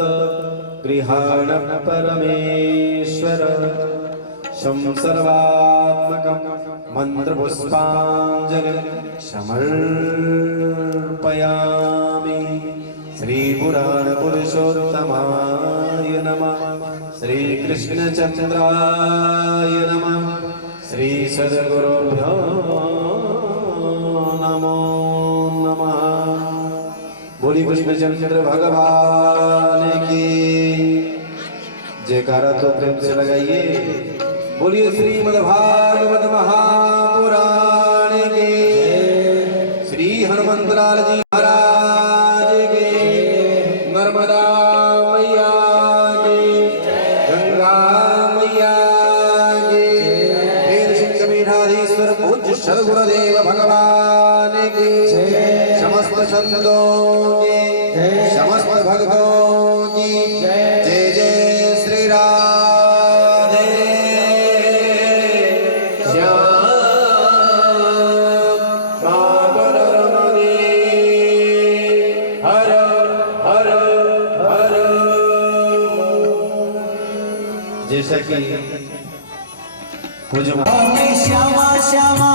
गृहाण परमेश्वर शं सर्वात्मकं मन्त्रपुष्पाञ्जलिं समर्पयामि। श्रीपुराणपुरुषोत्तमाय नमः। श्रीकृष्णचन्द्राय नमः। श्रीसद्गुरुभ्यो नमो नमः। बोली कृष्णचंद्र भगवान की जयकारा तो प्रेम से लगाइए। बोलिए श्रीमद्भागवत महापुराण के श्री हनुमंतलाल जी महाराज के नर्मदा मैया के गंगा मैया के वीर सिंह पीठाधीश्वर पूज्य सद्गुरुदेव भगवान के समस्त संतों की समस्त भक्तों की जय जय श्री राधे श्याम माधव रमणी हर हर हर। जैसा कि पूज्य श्यामा श्यामा